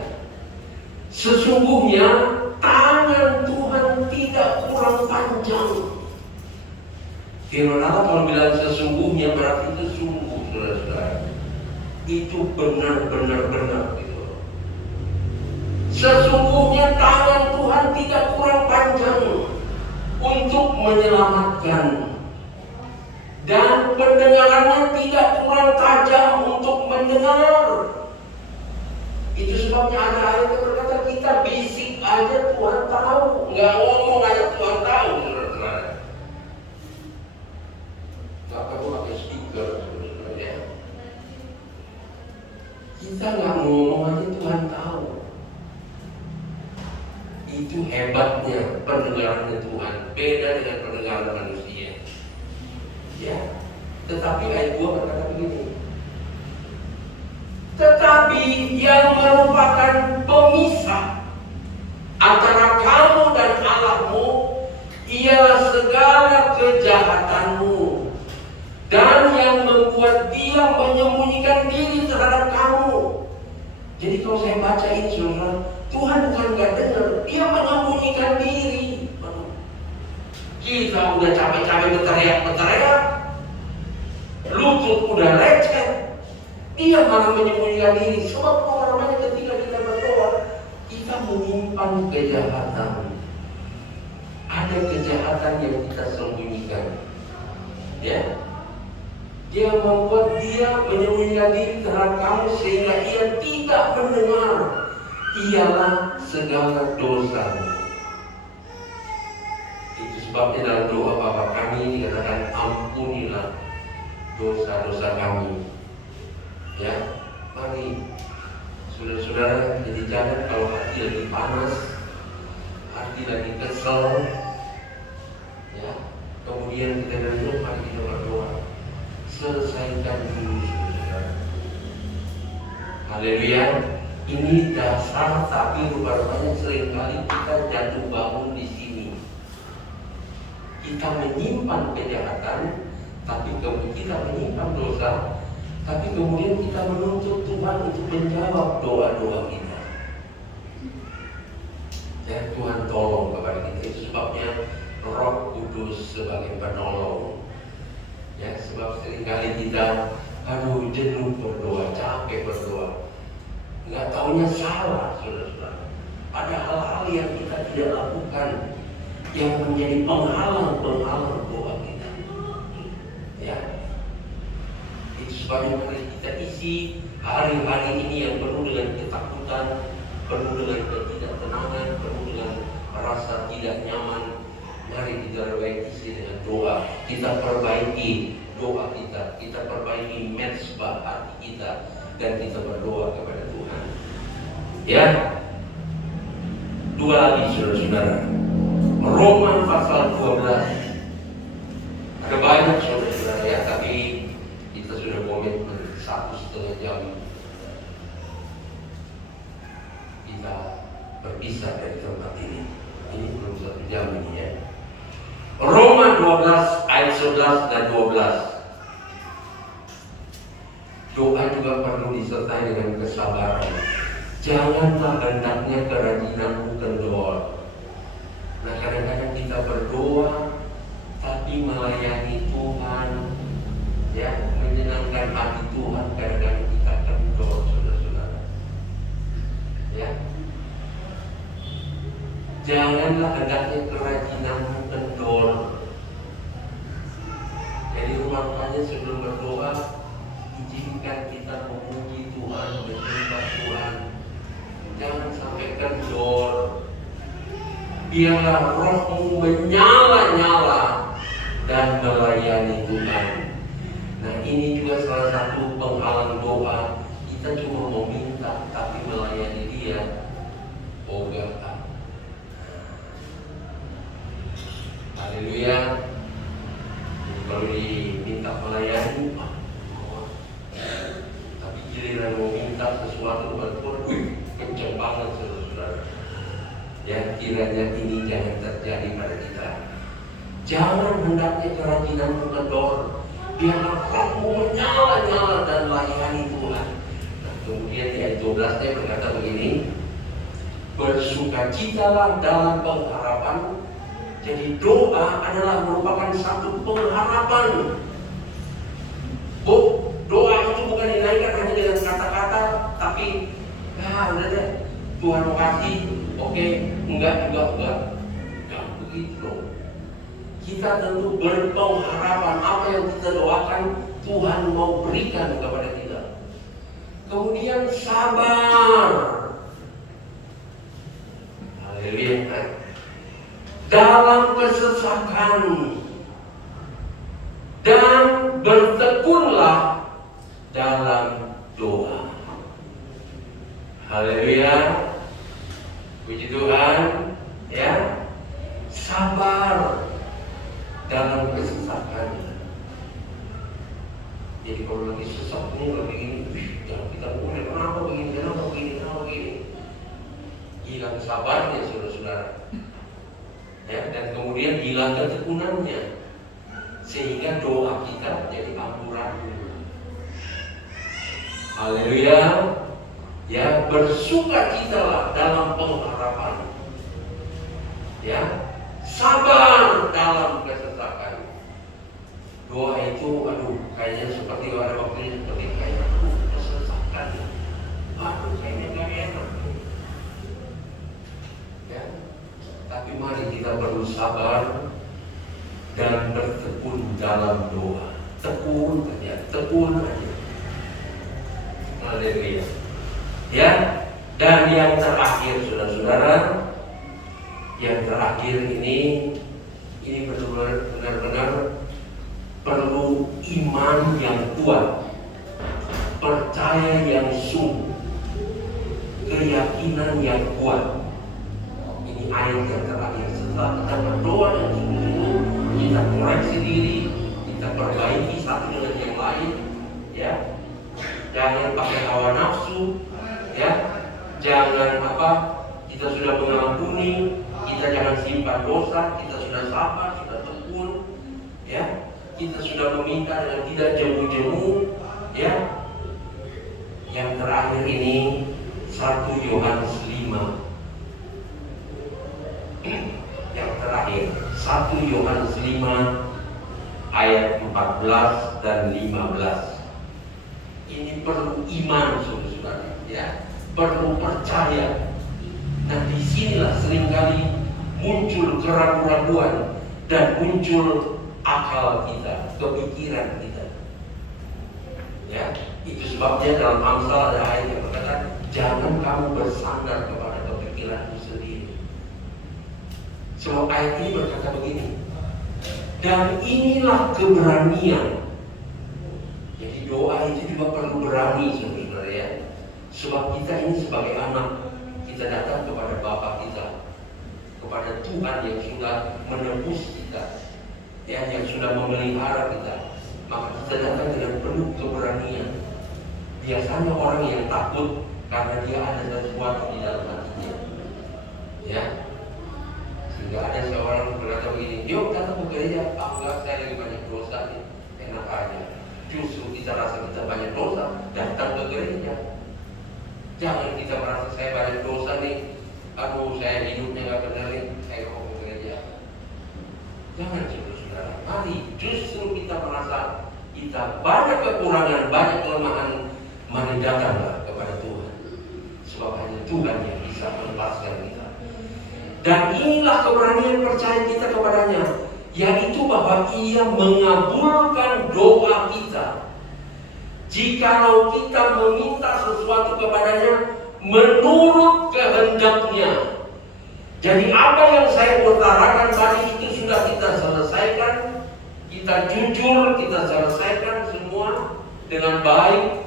Sesungguhnya tangan Tuhan tidak kurang panjang. Firman Allah kalau bilang sesungguhnya berarti itu sungguh, saudara-saudara. Itu benar gitu. Sesungguhnya tangan Tuhan tidak kurang panjang untuk menyelamatkan, dan pendengarannya tidak kurang tajam untuk mendengar. Itu sebabnya ada ayat yang berkata kita bisik aja Tuhan tahu, nggak ngomong aja Tuhan tahu, saudara-saudara. Nggak perlu pakai speaker, saudara-saudara ya. Kita nggak ngomong aja Tuhan tahu. Itu hebatnya pendengarannya Tuhan, beda dengan pendengaran manusia. Ya, tetapi ayat 2 berkata begini. Tetapi yang merupakan pemisah antara kamu dan Allahmu ialah segala kejahatanmu, dan yang membuat dia menyembunyikan diri terhadap kamu. Jadi kalau saya baca ini, saudara, Tuhan bukan nggak dengar, dia menyembunyikan diri. Kita udah capek-capek berteriak, lutut udah lecet, dia malah menyembunyikan diri. Sebab namanya ketika kita berdoa, kita menyimpan kejahatan. Ada kejahatan yang kita sembunyikan. Ya, Dia membuat dia menyembunyikan diri terhadap kamu sehingga ia tidak mendengar. Ialah segala dosa. Itu sebabnya dalam doa Bapa kami dikatakan ampunilah dosa-dosa kami. Ya, mari saudara-saudara, jadi jangan kalau hati lagi panas, hati lagi kesel, ya, kemudian kita duduk, mari kita berdoa. Selesaikan dulu saudara. Haleluya. Ini dasar, tapi rupanya seringkali kita jatuh bangun di sini. Kita menyimpan kejahatan, tapi kita menyimpan dosa, tapi kemudian kita menuntut Tuhan untuk menjawab doa-doa kita. Ya, Tuhan tolong kepada kita. Itu sebabnya Roh Kudus sebagai penolong. Ya, sebab seringkali kita jenuh berdoa, capek berdoa, nggak taunya salah, saudara-saudara. Ada hal-hal yang kita tidak lakukan yang menjadi penghalang doa kita. Ya, itu sebabnya mari kita isi hari-hari ini yang penuh dengan ketakutan, penuh dengan ketidaktenangan, penuh dengan rasa tidak nyaman. Mari kita isi dengan doa. Kita perbaiki doa kita perbaiki mezbah hati kita, dan kita berdoa kepada Tuhan. Ya, dua lagi saudara-saudara. Roma pasal 12. Ada banyak saudara-saudara ya, tapi kita sudah komitmen 1,5 jam kita berpisah dari tempat ini. Ini belum 1 jam ini ya. Roma 12 ayat 11 dan 12. Doa juga perlu disertai dengan kesabaran. Janganlah hendaknya kerajinanmu kendor. Nah, kadang-kadang kita berdoa tapi melayani Tuhan, ya, menyenangkan hati Tuhan, kadang-kadang kita kendor, saudara-saudara. Ya. Janganlah hendaknya kerajinanmu kendor. Jadi rupanya sebelum berdoa, izinkan kita memuji Tuhan, menyembah Tuhan. Jangan sampai kendor. Biarlah rohmu menyala-nyala dan melayani Tuhan. Nah, ini juga salah satu penghalang doa. Kita cuma mau minta, tapi melayani Dia ogah. Haleluya. Jadi kalau diminta melayani, tapi giliran mau minta sesuatu buat Tuhan, kenceng banget saudara-saudara. Ya, kiranya ini jangan terjadi pada kita. Jangan hendaknya kerajinanmu kendor. Biarlah rohmu menyala-nyala dan layani Tuhan. Nah, kemudian di ayat 12 dia berkata begini, bersukacitalah dalam pengharapan. Jadi doa adalah merupakan satu pengharapan. Doa itu bukan dinaikkan hanya dengan kata-kata, tapi udah deh, Tuhan mau kasih, oke, enggak begitu. Kita tentu berpengharapan apa yang kita doakan Tuhan mau berikan kepada kita. Kemudian sabar. Haleluya. Dalam kesesakan, dan bertekunlah dalam doa. Haleluya. Puji Tuhan. Ya, sabar dalam kesesakan. Jadi kalau lagi sesak ini, lagi begini, jangan kita mulai kenapa begini. Hilang sabarnya saudara-saudara. Ya, dan kemudian hilang ketekunannya, sehingga doa kita jadi amburadul. Haleluya. Ya, bersukacitalah dalam pengharapan. Ya, sabar dalam kesesakan. Doa itu, kayaknya seperti ada waktunya seperti kayak kesesakan. Kayaknya gak enak. Ya, tapi mari kita perlu sabar dan bertekun dalam doa. tekun aja. Haleluya. Ya, dan yang terakhir saudara-saudara, yang terakhir ini benar-benar perlu iman yang kuat, percaya yang sungguh, keyakinan yang kuat. Ini ayat yang terakhir. Setelah kita berdoa dan sungguh-sungguh, kita koreksi diri, kita perbaiki satu dengan yang lain, ya. Jangan pakai hawa nafsu, ya. Jangan kita sudah mengampuni, kita jangan simpan dosa, kita sudah sabar, sudah tekun, ya. Kita sudah meminta dengan tidak jemu-jemu, ya. Yang terakhir ini 1 Yohanes 5. Yang terakhir 1 Yohanes 5 ayat 14 dan 15. Ini perlu iman saudara-saudara, ya. Perlu percaya. Nah, disinilah seringkali muncul keraguan-raguan dan muncul akal kita, kepikiran kita. Ya, itu sebabnya dalam Amsal ada ayat yang berkata, jangan kamu bersandar kepada kepikiranmu sendiri. Sebab ayat ini berkata begini, dan inilah keberanian. Jadi doa itu juga perlu berani saudara-saudara, ya. Sebab kita ini sebagai anak, kita datang kepada Bapa kita, kepada Tuhan yang sudah menebus kita, ya, yang sudah memelihara kita. Maka kita datang dengan penuh keberanian. Biasanya orang yang takut karena dia ada sesuatu di dalam hatinya, ya. Sehingga ada seorang berkata begini, yuk datang ke gereja. Enggak, saya lagi banyak dosa nih. Enak aja. Justru kita rasa kita banyak dosa, datang ke gereja. Jangan kita merasa saya banyak dosa nih, saya hidupnya gak benar nih, saya mau ke gereja. Jangan saudara-saudara, mari justru kita merasa kita banyak kekurangan, banyak kelemahan, mari datanglah kepada Tuhan. Sebab hanya Tuhan yang bisa melepaskan kita. Dan inilah keberanian percaya kita kepadanya, yaitu bahwa Ia mengabulkan doa kita jikalau kita meminta sesuatu kepadanya menurut kehendaknya. Jadi apa yang saya utarakan tadi itu sudah kita selesaikan, kita jujur, kita selesaikan semua dengan baik,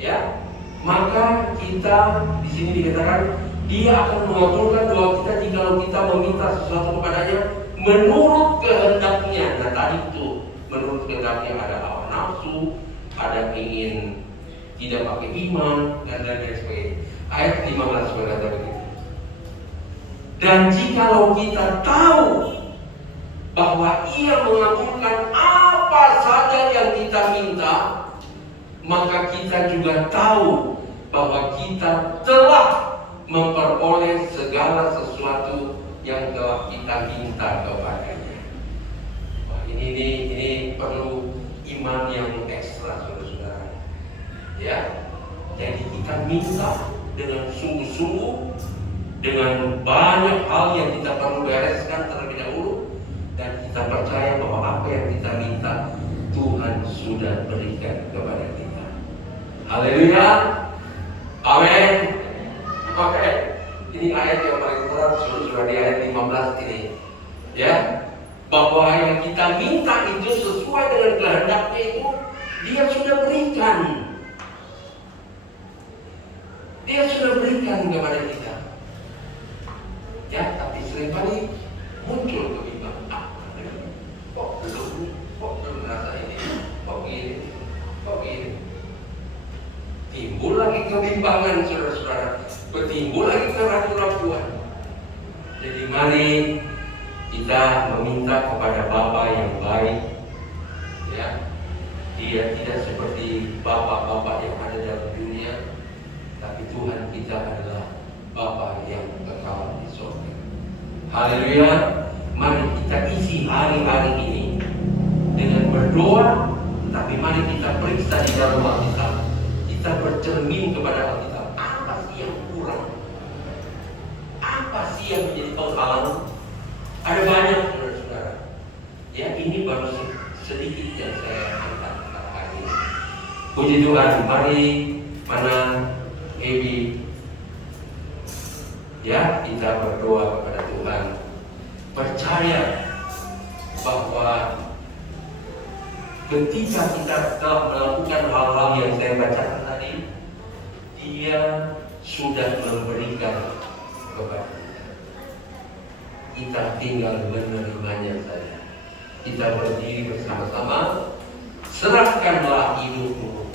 ya. Maka kita di sini dikatakan Dia akan mengabulkan doa kita jikalau kita meminta sesuatu kepadanya menurut kehendaknya. Nah tadi itu menurut kehendaknya ada hawa nafsu, ada ingin tidak pakai iman, dan lain sebagainya. Ayat 15 berkata begitu. Dan jikalau kita tahu bahwa Ia mengabulkan apa saja yang kita minta, maka kita juga tahu bahwa kita telah memperoleh segala sesuatu yang telah kita minta kepadanya. Wah, ini perlu iman yang ekstra saudara-saudara, ya. Jadi kita minta dengan sungguh-sungguh, dengan banyak hal yang kita perlu bereskan terlebih dahulu, dan kita percaya bahwa apa yang kita minta Tuhan sudah berikan kepada kita. Haleluya, amin. Oke, ini ayat yang paling berat sudah di ayat 15 ini, ya. Bahwa yang kita minta itu sesuai dengan kehendaknya itu Dia sudah berikan. Dia sudah berikan kepada kita. Ya, tapi seringkali muncul kebimbangan. Kok belum merasa ini? Kok gini? Timbul lagi kebimbangan saudara-saudara. Bertimbul lagi keraguan-raguan. Jadi mari kita meminta kepada Bapa yang baik, ya. Dia tidak seperti bapak-bapak yang ada dalam dunia, tapi Tuhan kita adalah Bapa yang kekal di surga. Haleluya. Mari kita isi hari-hari ini dengan berdoa, tapi mari kita periksa di dalam Alkitab. Kita bercermin kepada Alkitab. Apa sih yang kurang? Apa sih yang menjadi penghalang? Ada banyak saudara-saudara. Ya, ini baru sedikit yang saya angkat pada hari ini. Puji Tuhan, mari mana Ebi, ya kita berdoa kepada Tuhan, percaya bahwa ketika kita telah melakukan hal-hal yang saya bacakan tadi, Dia sudah memberikan kepada kita. Kita tinggal menerimanya saja. Kita berdiri bersama-sama, serahkanlah hidupmu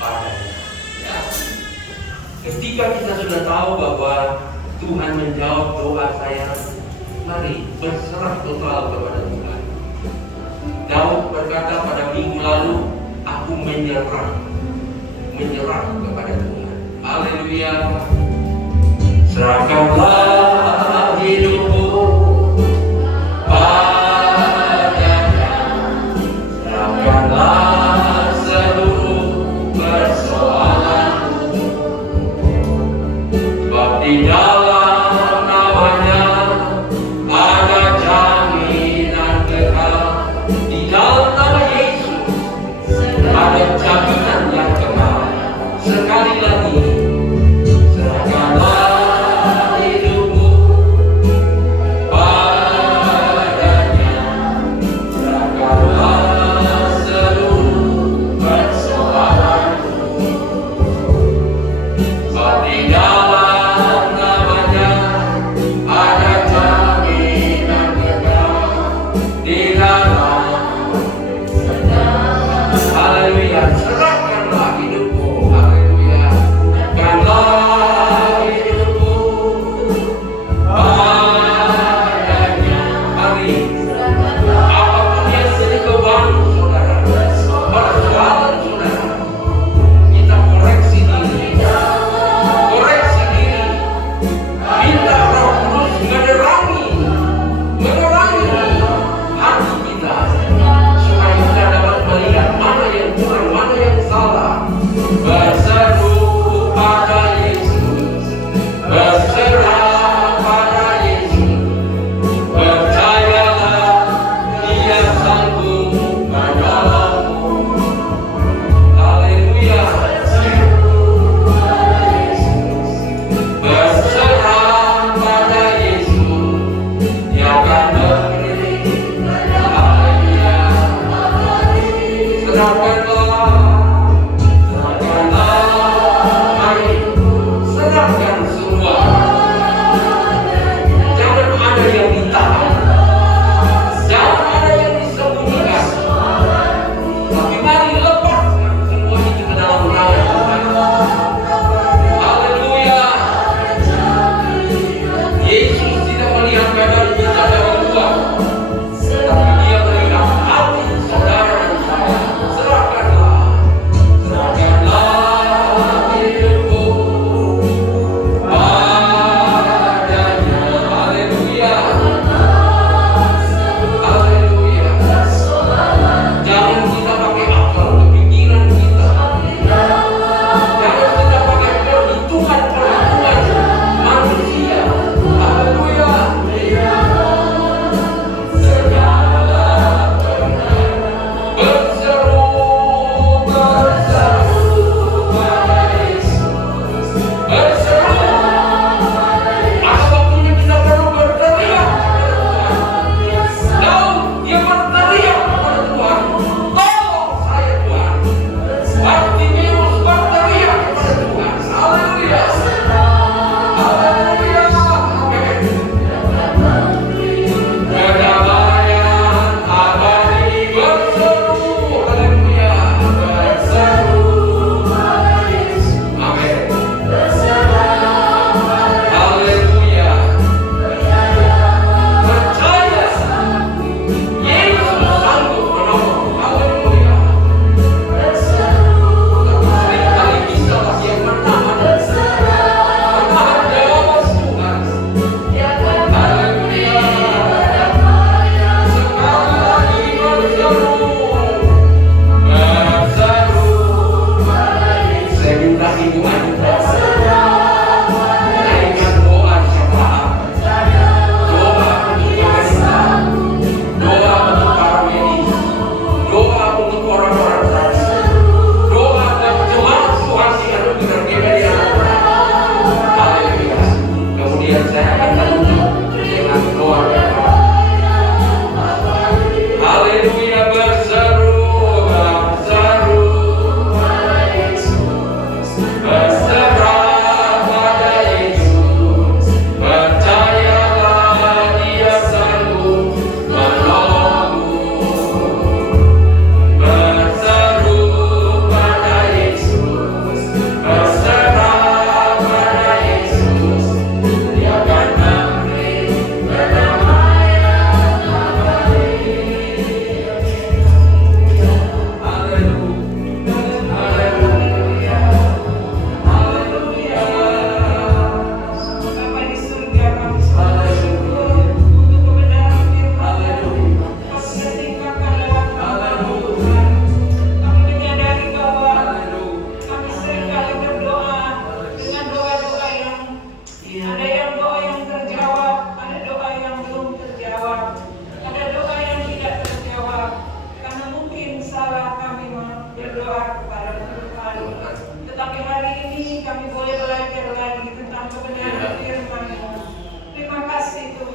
padanya. Ya. Ketika kita sudah tahu bahwa Tuhan menjawab doa saya, mari berserah total kepada Tuhan. Daud berkata pada minggu lalu, aku menyerah kepada Tuhan. Haleluya. Serahkanlah hidupmu padanya, serahkanlah seluruh persoalanmu, sebab di dalam namanya ada jaminan kekal. Di dalam nama Yesus ada jaminan yang kekal. Sekali lagi, serahkanlah hidupmu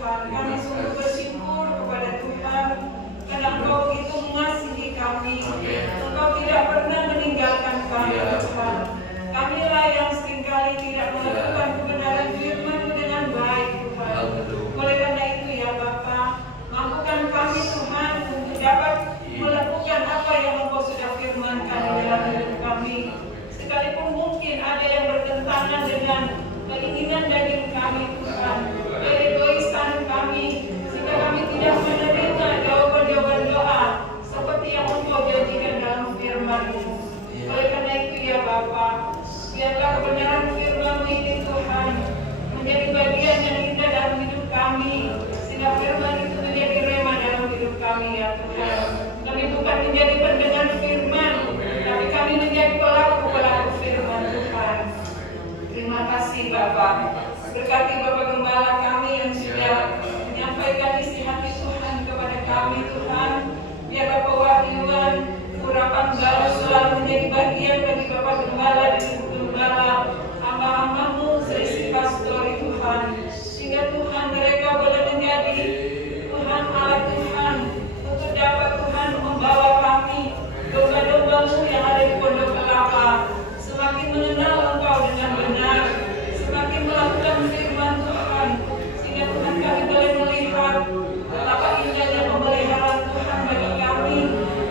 Tuhan. Kami sungguh bersyukur kepada Tuhan karena Engkau begitu mengasihi kami. Engkau tidak pernah meninggalkan kami, Tuhan. Kamilah yang seringkali tidak melakukan kebenaran firman-Mu dengan baik, Tuhan. Oleh karena itu ya Bapa, mampukan kami Tuhan untuk dapat melakukan apa yang Engkau sudah firmankan di dalam hidup kami. Sekalipun mungkin ada yang bertentangan dengan keinginan daging kami, Tuhan, keegoisan kami, sehingga kami tidak menerima jawaban-jawaban doa seperti yang Engkau janjikan dalam firman-Mu. Oleh karena itu ya Bapa, biarlah kebenaran firman-Mu ini Tuhan menjadi bagian yang indah dalam hidup kami, sehingga firman itu menjadi rema dalam hidup kami ya Tuhan. Kami bukan menjadi pendengar firman, tapi kami menjadi pelaku-pelaku firman Tuhan. Terima kasih Bapak. Berkati Bapak Gembala kami yang sudah menyampaikan isi hati Tuhan kepada kami Tuhan. Biar Bapak Wahyuan, urapan baru selalu menjadi bagian bagi Bapak Gembala dan Ibu Gembala, hamba-hamba-Mu seisi pastori Tuhan. Sehingga Tuhan mereka boleh menjadi Tuhan alat Tuhan untuk dapat Tuhan membawa kami domba-domba-Mu yang ada di Pondok Kelapa semakin mengenal Engkau dengan benar, semakin melakukan firman Tuhan, sehingga Tuhan kami boleh melihat betapa indahnya pemeliharaan Tuhan bagi kami.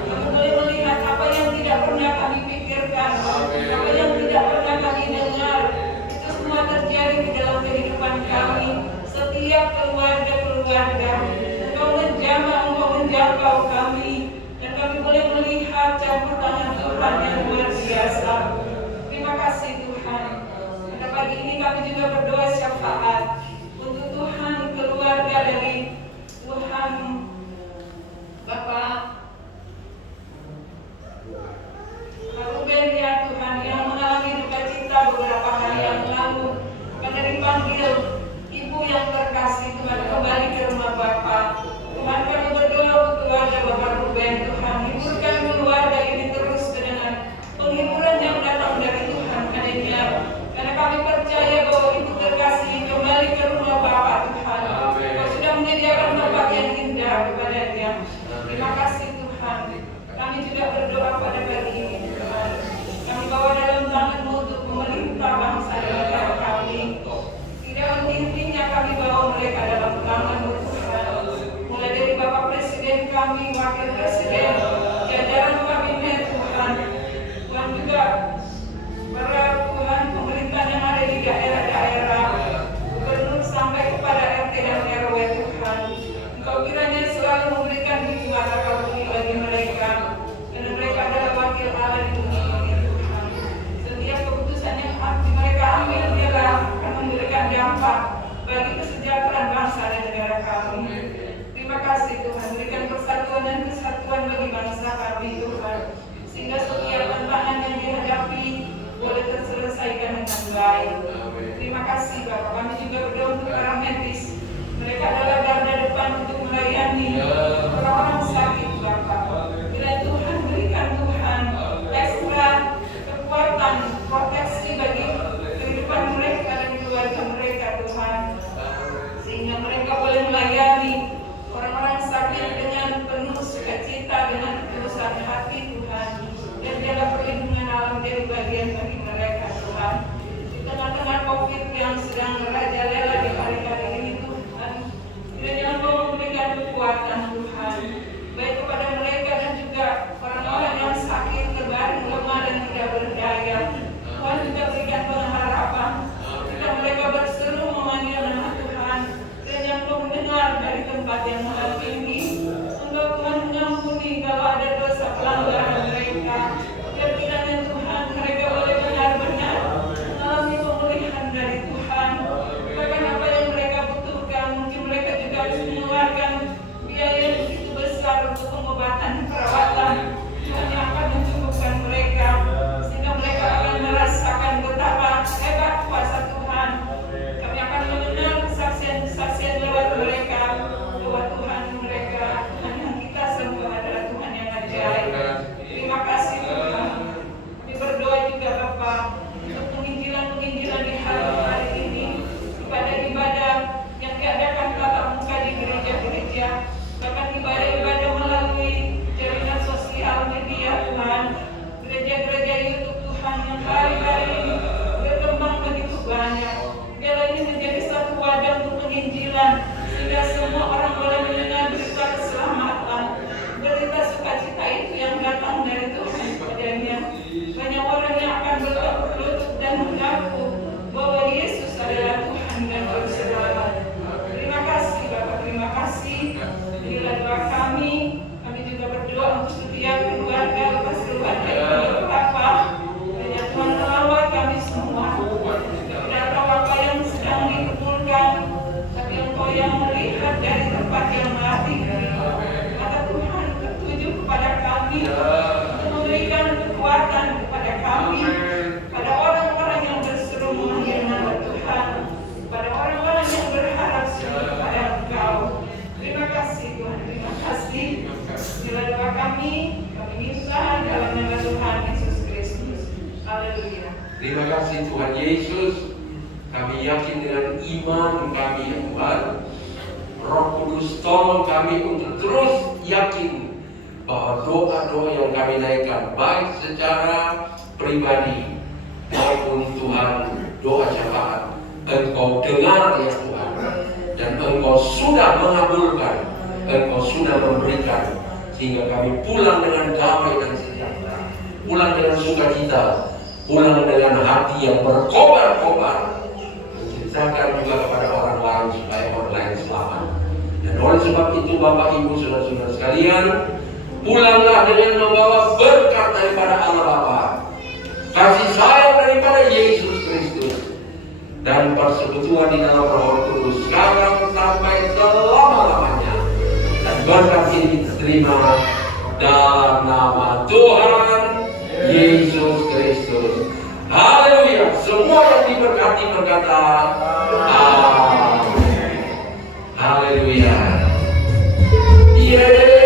Kami boleh melihat apa yang tidak pernah kami pikirkan, apa yang tidak pernah kami dengar, itu semua terjadi di dalam kehidupan kami. Setiap keluarga-keluarga, Engkau menjamah, Engkau menjangkau kami, dan kami boleh melihat campur tangan Tuhan yang luar biasa. Terima kasih Tuhan. Pada pagi ini kami juga berdoa syafaat untuk Tuhan keluarga dari Tuhan Bapak Ruben ya Tuhan, yang mengalami duka cita beberapa hari yang lalu karena dipanggil Ibu yang terkasih Tuhan kembali ke rumah Bapak. Tuhan kami berdoa untuk keluarga Bapak Ruben Tuhan, hiburkan keluarga ini terus dengan penghiburan yang datang dari Tuhan adanya. Karena kami percaya bahwa Ibu terkasih kembali ke rumah Bapak Tuhan. Kau sudah menyediakan tempat yang indah kepadanya. Terima kasih Tuhan. Kami juga berdoa pada pagi ini Tuhan. Kami bawa dalam tangan-Mu untuk memerintah bangsa dan negara kami. Tidak henti-hentinya kami bawa mereka dalam tangan-Mu Tuhan. Mulai dari Bapak Presiden kami, Wakil Presiden, jajaran kabinet Tuhan. Tuhan juga para Tuhan pemerintah yang ada di daerah-daerah, gubernur sampai kepada RT dan RW Tuhan. Engkau kiranya selalu memberikan hikmat akal budi bagi mereka, karena mereka adalah wakil Allah di dunia ini Tuhan. Setiap keputusan yang mereka ambil biarlah akan memberikan dampak bagi kesejahteraan bangsa dan negara kami. Terima kasih Tuhan, berikan persatuan dan kesatuan bagi bangsa kami Tuhan, sehingga setiap tantangan yang dihadapi boleh terselesaikan dengan baik. Terima kasih Bapak. Kami juga berdoa untuk para medis. Mereka adalah garda depan untuk melayani orang-orang sakit Bapak. Bila Tuhan berikan Tuhan ekstra kekuatan, proteksi bagi kehidupan mereka dan keluarga mereka Tuhan, sehingga mereka boleh melayani orang-orang sakit dengan penuh sukacita, dengan ketulusan hati Tuhan. Dan biarlah perlindungan alam dari bagian bagi mereka Tuhan. Di tengah-tengah COVID yang sedang merajalela di hari-hari ini Tuhan, ya Tuhan. Gereja-gereja YouTube Tuhan yang hari-hari ini berkembang begitu banyak. Biarlah ini menjadi satu wadah untuk penginjilan, sehingga semua orang boleh mendengar berita keselamatan, berita sukacita itu yang datang dari Tuhan kepadanya. Banyak orang yang akan berlutut dan mengaku bahwa Yesus adalah Tuhan dan Juru Selamat. Terima kasih Bapak, terima kasih. Inilah doa kami. Kami juga berdoa untuk setiap keluarga, lepas keluarga yang Bapak. Banyak Tuhan merawat kami semua. Tidak tahu apa yang sedang dikumpulkan, tapi Engkau yang melihat dari tempat yang maha tinggi. Mata Tuhan tertuju kepada kami untuk memberikan kekuatan kepada kami, pada orang-orang yang berseru memanggil nama Tuhan, pada orang-orang yang berharap kepada Engkau. Terima kasih Tuhan, terima kasih. Bila doa kami minta dalam nama Tuhan Yesus Kristus. Haleluya. Terima kasih Tuhan Yesus. Kami yakin dengan iman kami ya Tuhan. Roh Kudus tolong kami untuk terus yakin bahwa doa-doa yang kami naikkan baik secara pribadi maupun Tuhan doa syafaat Engkau dengar ya Tuhan, dan Engkau sudah mengabulkan, Engkau sudah memberikan, sehingga kami pulang dengan damai dan sejahtera, pulang dengan sukacita, pulang dengan hati yang berkobar-kobar, menceritakan juga kepada orang-orang supaya orang lain selamat. Dan oleh sebab itu Bapak Ibu saudara-saudara sekalian, pulanglah dengan membawa berkat daripada Allah Bapa, kasih sayang daripada Yesus Kristus, dan persekutuan di dalam Roh Kudus sekarang sampai selama-lamanya. Dan berkat ini diterima dalam nama Tuhan Yesus Kristus. Haleluya. Semua yang diberkati berkata amin. Haleluya. Yeah.